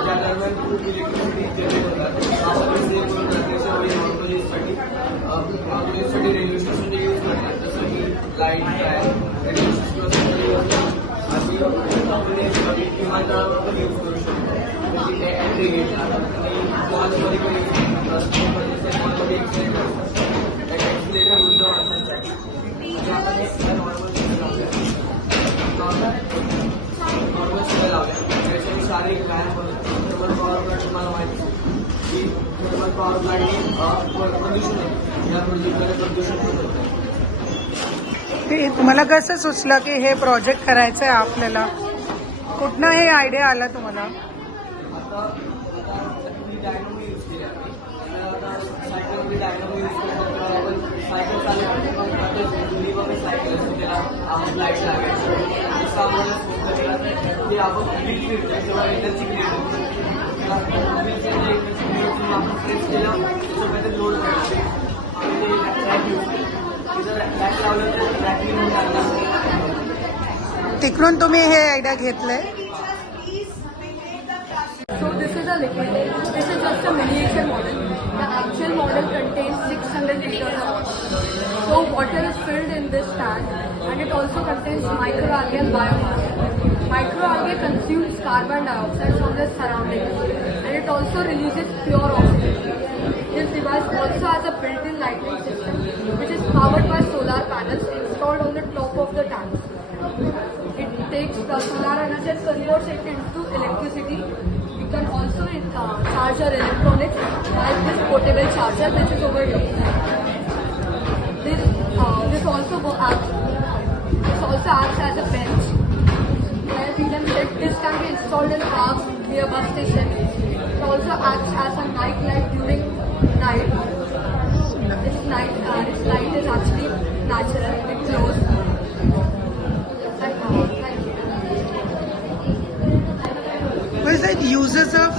त्या दरम्यान खूप इलेक्ट्रिसिटी जनरेट होतात आपण सेव्ह करून रात्रीच्या वेळी नॉर्मलीसाठी रेल्वे स्टेशनला यूज करतात जसं की लाईट फॅन रेल्वे स्टेशनवर आणि विमानतळावर पण यूज करू शकतो एंट्री गेटला आणि मॉल्समध्ये पण यूज करतात मॉलमध्ये एक्सिलेटर उंच माणसांसाठी नॉर्मल सवय लावल्या त्याच्याने शारीरिक व्यायाम होतो थर्मल पॉवर प्लांट तुम्हाला माहिती की थर्मल पॉवर प्लांटने प्रदूषण होतं या प्रोजेक्टमध्ये प्रदूषण होतं ते तुम्हाला कसं सुचलं की हे प्रोजेक्ट करायचं आहे आपल्याला कुठनं हे आयडिया आला तुम्हाला आता डायनोमो यूज केली आम्ही आता सायकलमध्ये डायनोमो यूज करतो आपण सायकल चालवतो सायकल असतो त्याला आपण लाईट लागायचं जसं आपण ते आपण बीट फिरतो तेव्हा एनर्जी क्रिएट होतो आपण प्रेस केलं त्याच्यामध्ये लोड करायचे आणि ते ट्रॅक यूज करतो ट्रॅक लावलं तर ट्रॅकिंग होऊन टाकला तिकडून तुम्ही हे आयडिया घेतलंय So this is a liquid. This is just a miniature model. The actual model contains 600 liters of water. So water is filled in this tank and it also contains microalgae and biomass. Microalgae consumes carbon dioxide from the surroundings and it also releases pure oxygen. This device also has a built-in lighting system which is powered by solar panels installed on the top of the tanks. It takes the solar energy and converts it into electricity. You can also charge your electronics like this portable charger which is over here. This also acts as a bench where freedom sit. This can be installed in parks near bus station. It also acts as a night light during night. Its light is actually natural. It glows. What is it? Uses of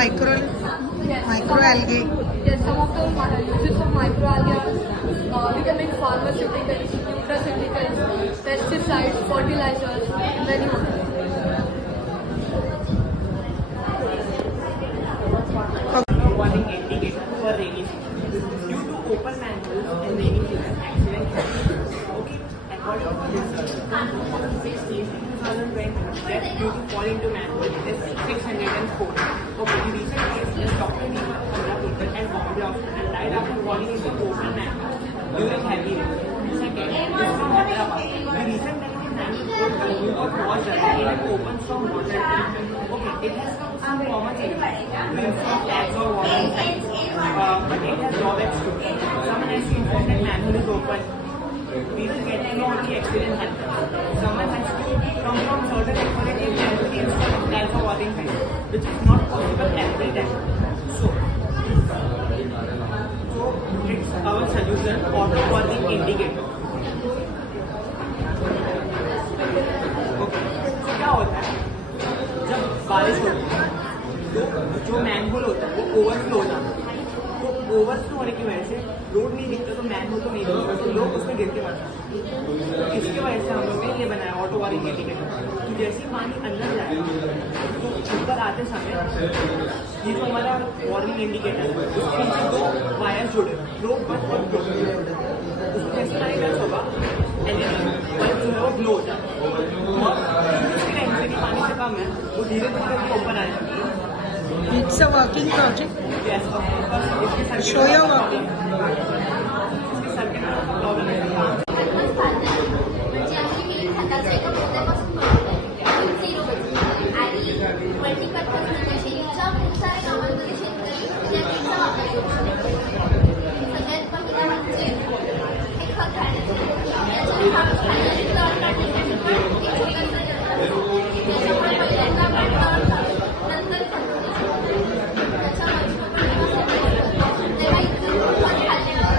microalgae. Yes, some of the uses of microalgae are becoming pharmaceuticals, nutraceuticals, pesticides, fertilizers, many more. Warning indicator for rainy season. Due to open manholes in rainy season, accident happens. Okay, according to this from 2016 to 2020, death due to fall into manhole is 604. Okay, the recent case is Dr. Deepak Chandra and Bombay Hospital died after falling into open manhole during heavy rain. Second, this from Hyderabad. The recent manhole was in an open storm water tank. Okay, it has some common things to inform tags or warning signs, but it has drawbacks too. Someone has to inform that manhole is open. We will get to know when the accident happens. Someone has to come from certain authority and install tags or warning signs, which is not possible every time. So it's our solution, auto warning indicator. क्या होता है जब बारिश होती है तो जो मैनहोल होता है वो ओवरफ्लो हो जाता है, तो ओवरफ्लो होने की वजह से रोड नहीं दिखता तो मैनहोल तो नहीं दिखता, तो लोग उसमें गिर के मरते हैं। इसकी वजह से हम लोग ने ये बनाया ऑटो वार्निंग इंडिकेटर। तो जैसे ही पानी अंदर जाएगा तो ऊपर आते समय ये जो हमारा वार्निंग इंडिकेटर है उसके नीचे 2 वायर जुड़े फ्लो बट और फ्लो, उसको जैसे टाइम होगा एलईडी बल्ब जो है वो ग्लो हो जाता है और पानी से कम है वो धीरे धीरे करके ऊपर आएगा। It's a working project. Yes, Show your working. इसके सर्किट प्रॉब्लम है। म्हणजे आम्ही केली खताचं एका पोत्यापासून बनवलंय 0 आणि मल्टीपर्पज मशीनच्या खूप साऱ्या कामांमध्ये शेतकरी त्या किटचा वापर करू शकतो. सगळ्यात पहिला म्हणजे हे खत घालण्याचं खाण्याची तण काढण्यासाठी पण एक छोटंसं त्याच्यामुळे पहिल्यांदा आपण तण काढतो, नंतर त्याच्या तेव्हा इतकं खत घालण्यावर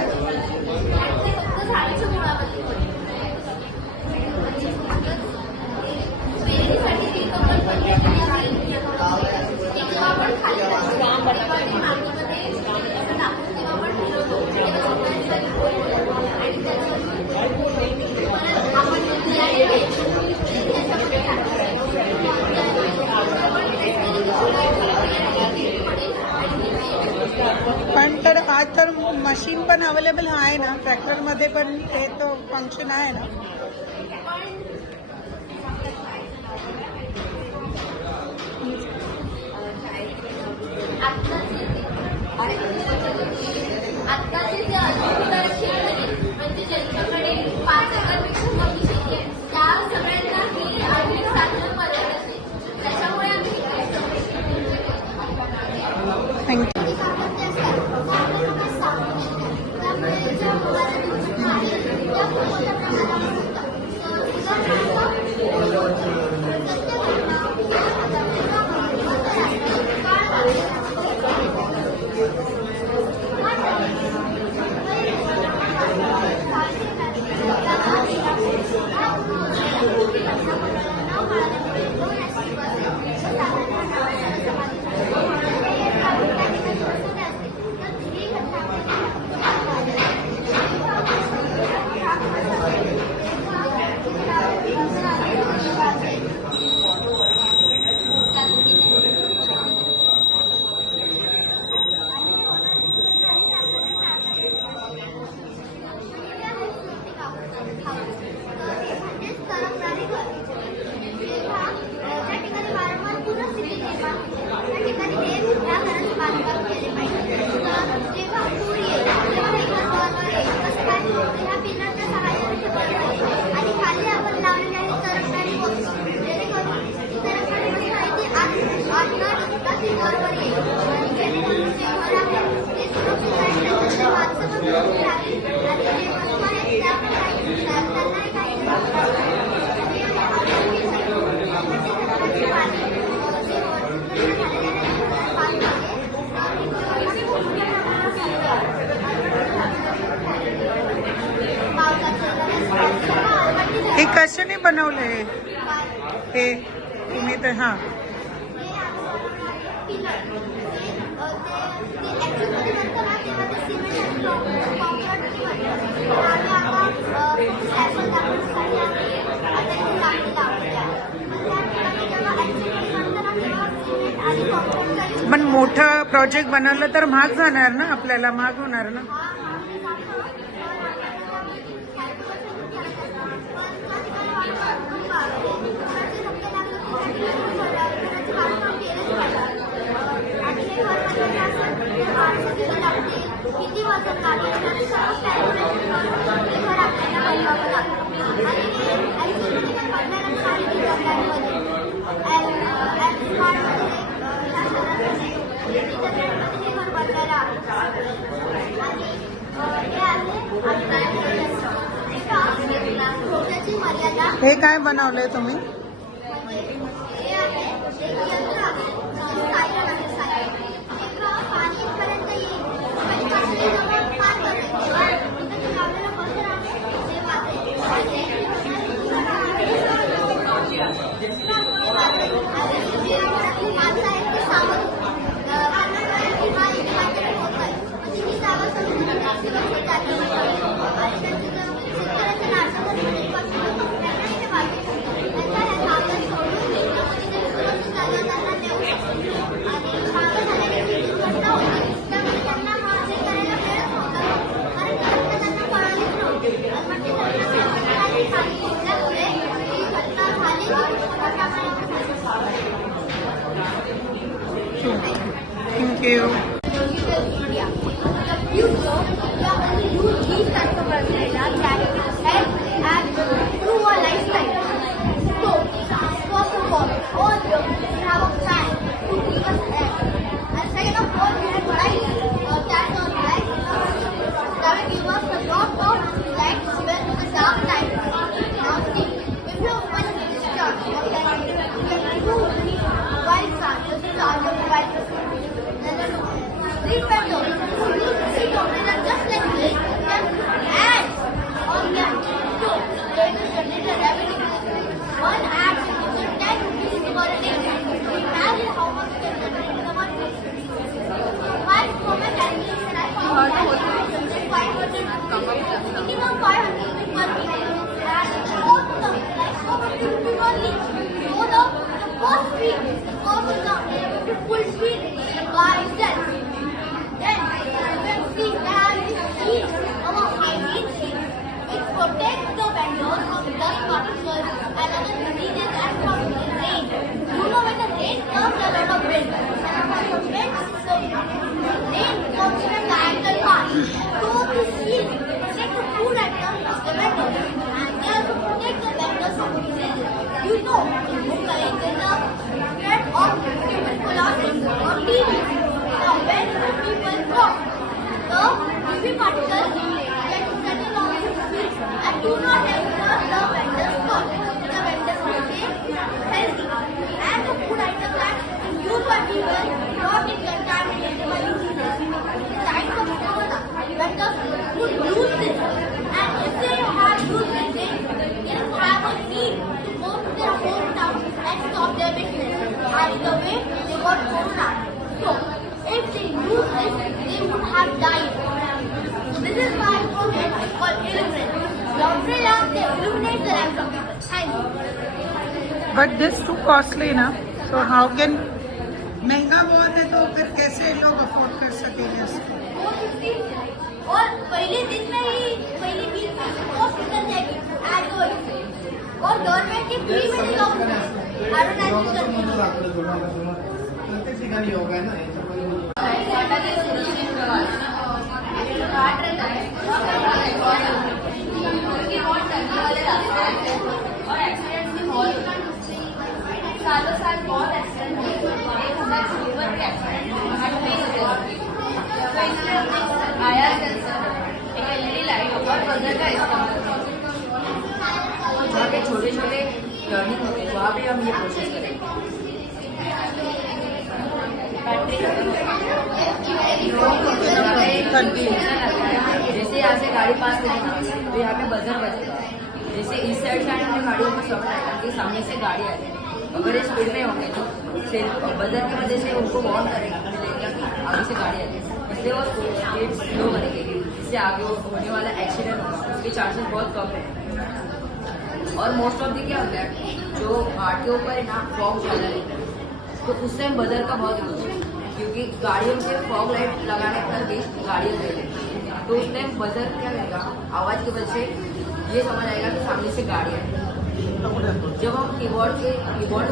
आणि ते फक्त झाडाच्या मुळामध्ये पेरणीसाठी ती कपल पद्धतीने आहे की जेव्हा आपण खाली तेव्हा ते मातीमध्ये असं टाकून तेव्हा आपण फिरवतो आणि आपण त्याच्यामध्ये पण तर आज तर मशीन पण अवेलेबल आहे ना, ट्रॅक्टर मध्ये पण ते तो फंक्शन आहे ना. आत्ताचे जे अल्पभूधारक शेतकरी म्हणजे ज्यांच्याकडे 5 एकरपेक्षा कमी शेती आहे त्या सगळ्यांना ही आर्थिक साधनं मदत असते. त्याच्यामुळे आम्ही थँक्यू. बनवलंय हे तुम्ही तर हां पण मोठं प्रोजेक्ट बनवलं तर महाग जाणार ना, आपल्याला महाग होणार ना. किती वजन लागेल हे काय बनवलंय तुम्ही? Thank you. But this too costly ना, so how can महंगा बहुत है तो फिर कैसे लोग अफोर्ड कर सकेंगे इसको? और पहले दिन में ही पहली 20 कॉस्ट निकल जाएगी और गवर्नमेंट की फ्री में सालों साल बहुत एक्सीडेंट आया एक एलईडी लाइट और बजर का इस्तेमाल जहाँ पे छोटे छोटे लर्निंग होते हैं वहाँ पे हम ये प्रोसेस करेंगे। बैटरी जैसे यहाँ से गाड़ी पास करेंगे तो यहाँ पे बजर बजेगा, जैसे इस साइड से आने गाड़ियों को समझ आएगा कि सामने से गाड़ी आ रही है, अगर ये स्पीड में होंगे तो बजर की वजह से उनको वार्न करेगा आगे से गाड़ी आ रही है, इसलिए वो स्पीड स्लो करेंगे, इससे आगे होने वाला एक्सीडेंट होगा उसके चांसेस बहुत कम है। और मोस्ट ऑफ दी क्या होता है, जो घाट के ऊपर है ना फॉग ज़्यादा रहता है, तो उस टाइम बजर का बहुत यूज है, क्योंकि गाड़ियों से फॉग लाइट लगाने करके गाड़ियाँ ले लेती है, तो उस टाइम बजर क्या करेगा, आवाज़ की वजह से ये समझ आएगा कि सामने से गाड़ी है। जब हम कीबोर्ड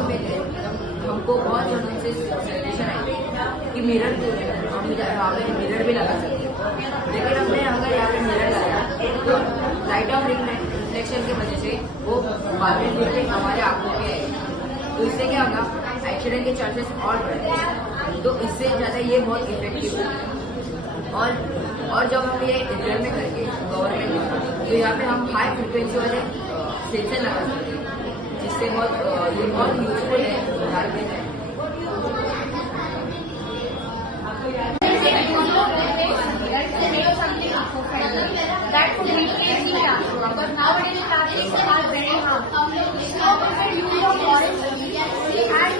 में थे तब हमको बहुत जनों से सजेशन आई कि मिरर हम यहाँ पे मिरर भी लगा सकते हैं, लेकिन हमने अगर यहाँ पे मिरर लगाया तो लाइट ऑफ रिफ्लेक्शन की वजह से वो बाद में हमारे आंखों पे आएगी, तो इससे क्या होगा, एक्सीडेंट के चांसेस और बढ़ते हैं। तो इससे ज़्यादा ये बहुत इफेक्टिव है। और जब हम ये इंडिया में करके गवर्नमेंट में, तो यहाँ पे हम हाई फ्रिक्वेंसी वाले सेंसर लगा सकते हैं, जिससे ये बहुत यूजफुल है बिहार में। That could replace the traffic, because nowadays traffic are very harmful. So we can use the forest and we can make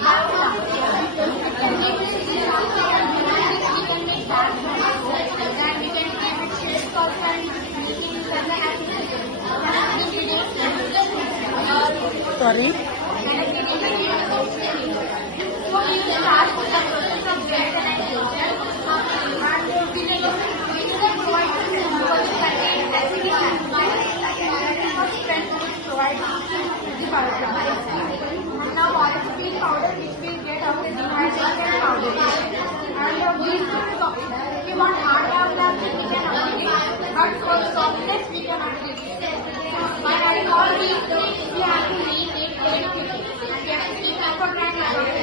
that, then we can keep it safe also and making it as a Sorry? So we will start with the process of digitalization and we will provide now biofilm powder which we get out of dehydrated powder, and we if you want hard bioplastic we can apply it, but for softness we cannot give it. By adding all these things we have to make it very quickly. We have to keep it for 10 hours,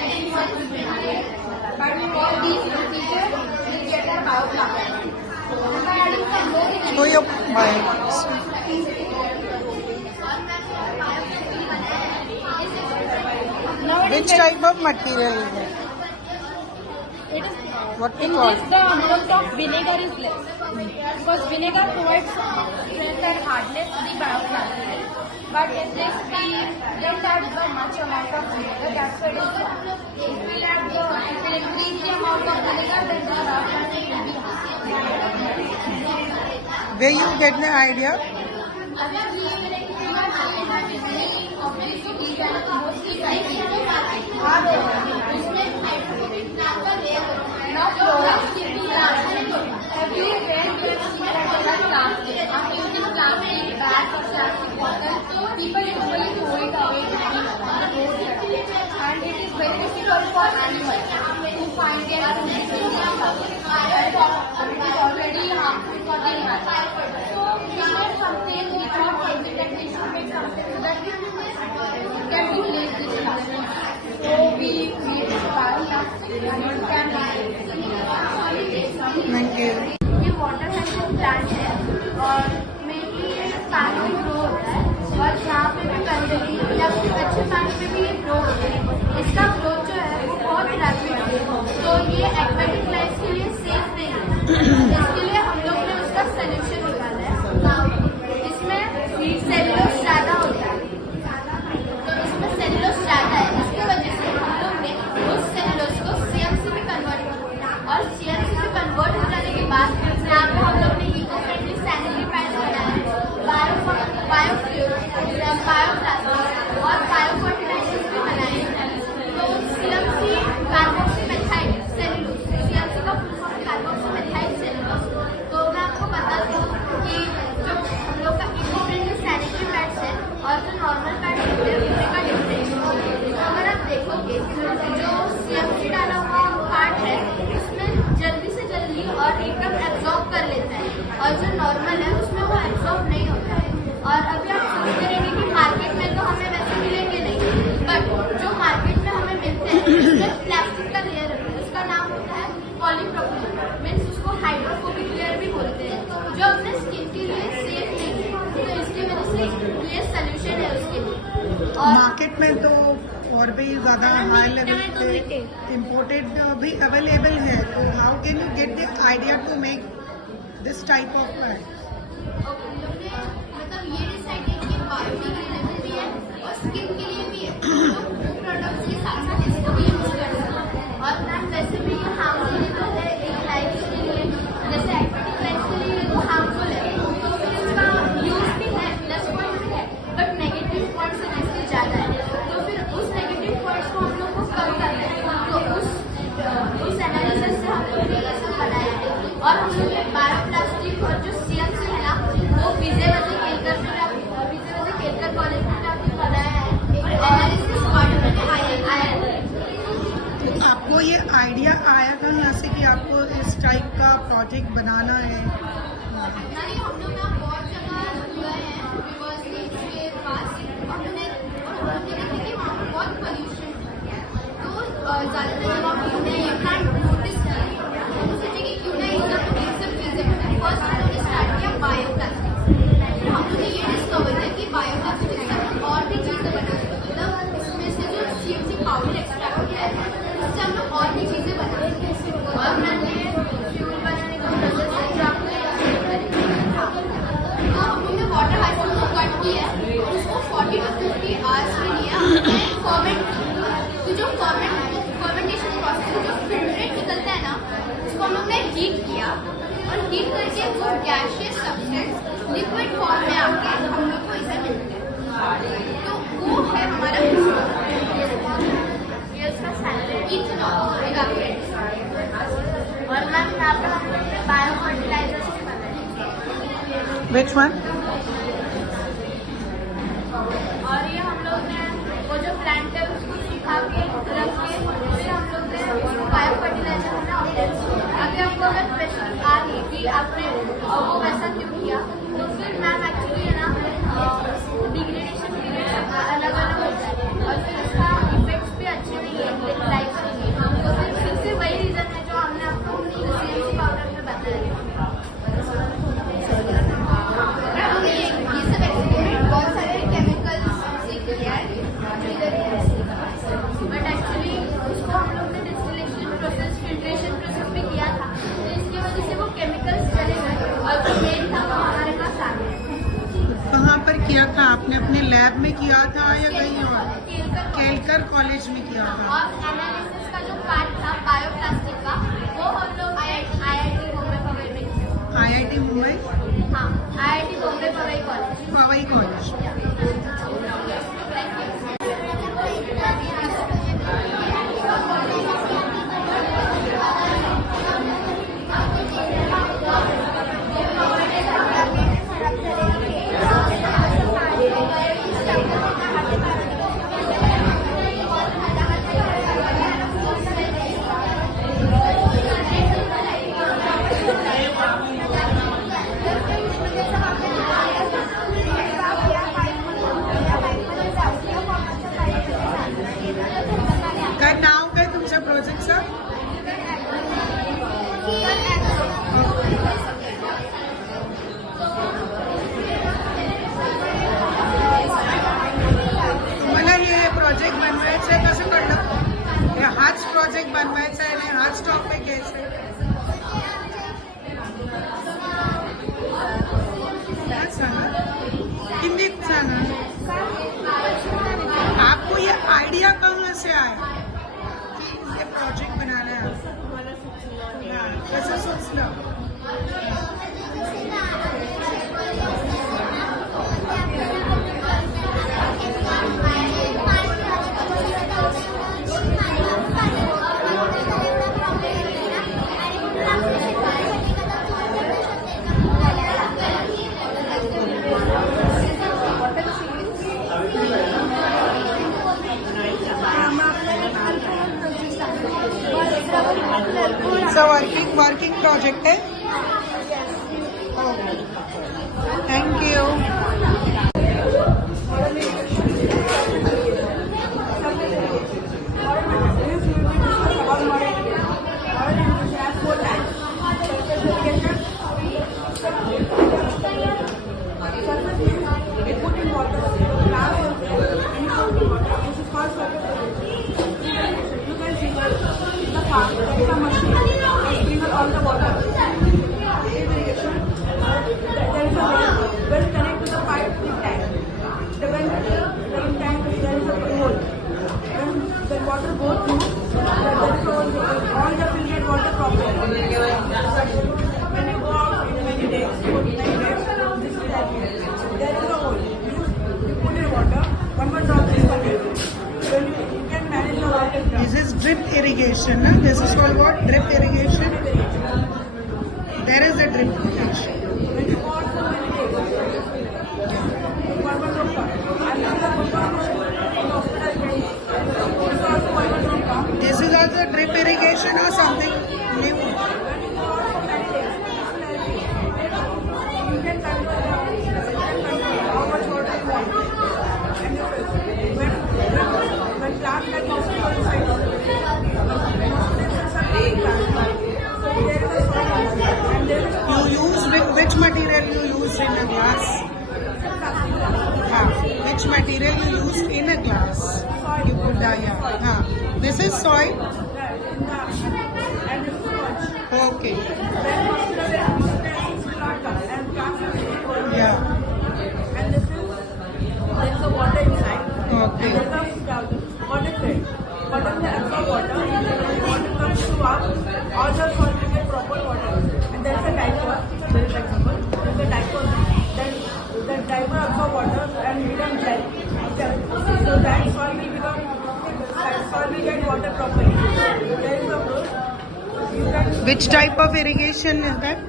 but with all these procedures we get our bioplastic. And by adding some more Oh, yep. Which type of material is it? It is What in you call this the amount of vinegar is less, because vinegar provides strength and hardness to the bioplastic. But in this we don't add the much amount of vinegar. That's why it is low. If we increase the amount of vinegar, then the bioplastic will be hard. Where you get the idea? People usually throw it away and it is very difficult for animals to find their food. It is already harmful for the environment. So we made something, we thought that we should make something so that we can replace this plastic. So we made this bioplastic and it can Thank you. ये water health plant है और मेनली ये पानी में ग्रो होता है, और जहाँ पे भी गंदगी या फिर अच्छे पानी में भी ये ग्रो होता है। इसका ग्रोथ जो है वो बहुत रैपिड है, तो ये एक्वेटिक लाइफ के लिए सेफ नहीं है। इसके लिए हम लोग ने उसका सोल्यूशन निकाला है। इसमें सेलुलोज ज़्यादा होता है, तो इसमें सेलुलोज ज़्यादा है, इसकी वजह से हम लोग ने उस सेलुलोज को CMC में कन्वर्ट किया, और CMC में कन्वर्ट हो जाने के बाद यहाँ पे हम लोग ने इको फ्रेंडली सैनिटरी पैड्स बनाए हैं, बायोफ्यूल, बायोप्लास्टिक और बायोफर्टिलाइजर्स भी बनाए हैं। तो CMC कार्बोक्सीमेथाइल सेलुलोज, CMC का फुल फॉर्म कार्बोक्सीमेथाइल सेलुलोज। तो मैं आपको बता दूँ कि जो हम लोग का इको फ्रेंडली सैनिटरी पैड्स है और जो नॉर्मल पैड्स होते हैं उनमें का डिफरेंस, अगर आप देखोगे जो CMC डाला हुआ पार्ट है उसमें जल्दी से जल्दी और एकदम एब्जॉर्ब कर लेता है, और जो नॉर्मल है उसमें वो एब्जॉर्ब नहीं होता है। और अभी आप सोचते रहेंगे कि मार्केट में तो हमें वैसे मिलेंगे नहीं, बट जो मार्केट में हमें मिलते हैं उसमें प्लास्टिक का लेयर होता है, उसका नाम होता है पॉलीप्रोपिलीन, मीन्स उसको हाइड्रोफोबिक लेयर भी बोलते हैं, जो अपने स्किन के लिए सेफ नहीं है। तो इसकी वजह से ये सोल्यूशन है उसके लिए। और मार्केट में तो और भी ज़्यादा हाई लेवल पे इम्पोर्टेड भी अवेलेबल है, तो how can you get the idea to make this type of plant? मतलब ये डिसाइड किया कि बायोडिग्रेडेबल भी है और स्किन के लिए भी है, तो प्रोडक्ट्स के साथ साथ इसको भी यूज कर सकते हैं। और मैम वैसे भी ये हार्मफुल तो है एक लाइफ के लिए, जैसे एक्टिव लाइफ के लिए तो हार्मफुल है, तो फिर इसका यूज भी है, प्लस पॉइंट भी है, बट नेगेटिव पॉइंट्स इसके ज़्यादा है, तो फिर उस नेगेटिव पॉइंट्स को हम लोग को कम करना है। तो उस एनालिसिस से हम लोग ने ये सब बनाया है। और हम लोग ने बायोप्लास्टिक और जो सीएम से है ना, वो विजयवती केलकर कॉलेज में जाके बनाया है और एनालिसिस पार्ट में आया है। आपको ये आइडिया आया कहाँ से कि आपको इस टाइप का प्रोजेक्ट बनाना है? नहीं, हम लोग ना बहुत जगह गए हैं यूनिवर्सिटी के पास, और हमने देखा कि वहाँ पर बहुत पोल्यूशन है, तो ज़्यादातर जगह पे हमने ये प्लांट नोटिस किया, तो सोचे कि क्यों ना इसका तो इन सब चीज़ें बनाए। फर्स्ट हमने स्टार्ट किया बायोप्लास्टिक, फिर हम लोग ने ये डिस्कवर किया कि बायोप्लास्टिक से हम और भी चीज़ें बना सकते, मतलब इसमें से जो CFC पाउडर एक्सट्रैक्ट किया है उससे हम लोग और भी चीज़ें बना सकते हैं। और मैंने फ्यूल बनाने का प्रोसेस है जो आपको तो हम लोग ने वाटर हाइड्रोजन को कट किया है, उसको 40 to 50 आवर्स के लिए फर्मेंट, तो जो फर्मेंटेशन प्रोसेस है, जो फिल्ट्रेट निकलता है ना, उसको हम लोग ने हीट किया, और हीट करके वो गैसियस सब्सटेंस लिक्विड फॉर्म में आके हम लोग को इसे मिलता है, तो वो है हमारा ये उसका सैलड इथेनॉल इवेपोरेट। और मैम यहाँ पर हम लोग ने बायो फर्टिलाइजर्स भी बनाए। Which one? और ये हम लोग ने वो जो प्लांट है उसको सुखा के रख के उससे हम लोग ने बायो फर्टिलाइजर बना। अभी आपको अगर क्वेश्चन आ रही कि आपने वो वैसा क्यों किया, तो फिर मैम एक्चुअली है ना डिग्रेडेशन पीरियड अलग अलग होता है, और फिर उसका इफेक्ट्स भी अच्छे नहीं है लाइफ के लिए, तो फिर से वही रीज़न है जो हमने आपको CFC पाउडर में बताया। ये सब एक्सपेरिमेंट बहुत सारे केमिकल्स से किया है, बट एक्चुअली उसको हम लोग ने डिस्टिलेशन प्रोसेस, फिल्ट्रेशन प्रोसेस भी किया था, तो इसकी वजह से वो केमिकल्स चले गए, और जो मेन था वो हमारे पास आ गया। कहाँ पर किया था आपने? अपने लैब में किया था या कहीं और? केलकर कॉलेज में किया था। और एनालिसिस का जो पार्ट था बायोप्लास्टिक का, वो हम लोग IIT बॉम्बे पवई में किया। IIT मुंबई? हाँ, IIT Bombay Powai college. Powai college. काय नाव काय तुमच्या प्रोजेक्टचं? तुम्हाला हे प्रोजेक्ट बनवायचं आहे कसं कळलं? हे हाच प्रोजेक्ट बनवायचा आहे आणि हाच टॉपिक घ्यायचा आहे? हिंदीत सांगा। आपको ये आइडिया कहाँ से आया कि ये प्रोजेक्ट बनाना है? हाँ, कसं सुचलं? वर्किंग प्रोजेक्ट है। Thank you. all the water. There is a well connect to the pipe. irrigation, na? This is called what? Drip irrigation. There is a drip irrigation. This is also drip irrigation or something new? You use which material you use in a glass? Which material you used in a glass? You put this is soil. Okay. Yeah. And there is a water inside. Okay. And there is a water thread. Water will absorb water. Water comes throughout. All the soil will get proper water. And there is a diaper. There is example. There is a diaper. Then the diaper absorb water and become gel. So that soil will become. Soil will get water properly. There is a hole. Which type of irrigation is that?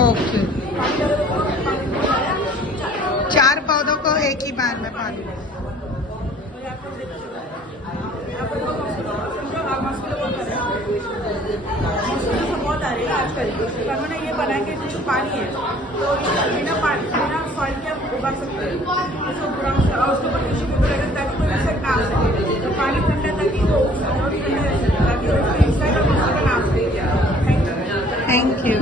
Okay. 4 पौधों को एक ही बार में पानी. बहुत आ रही है आजकल. पर मैंने ये बनाया कि इसमें पानी है तो बिना सॉइल के आप उगा सकते हैं. उसको पूरा और उसके ऊपर टिश्यू पेपर लगा ताकि कोई इंसेक्ट ना आ सके. तो पानी ठंडा ताकि वो ठंडा रह सके ताकि उसको इंसेक्ट और उसका ना आ सके. Thank you.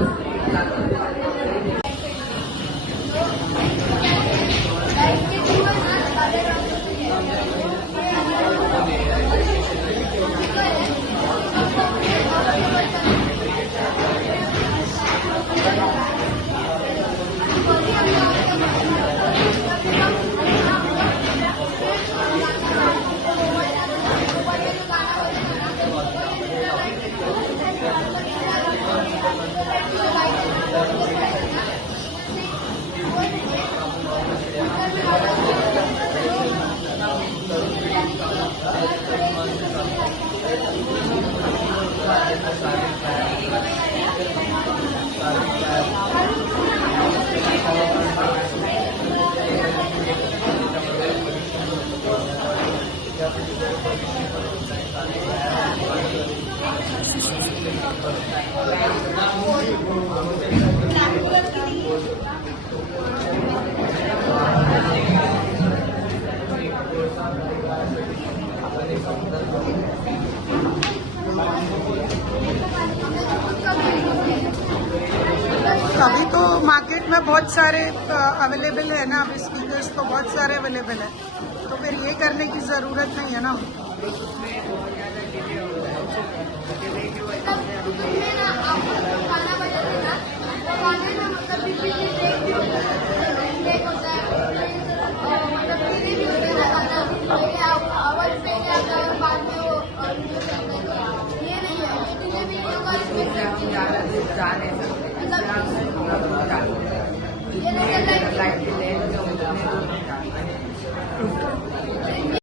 अभी तो मार्केट में बहुत सारे अवेलेबल है ना. अभी स्पीकर्स तो बहुत सारे अवेलेबल है, तो फिर ये करने की ज़रूरत नहीं है ना. ये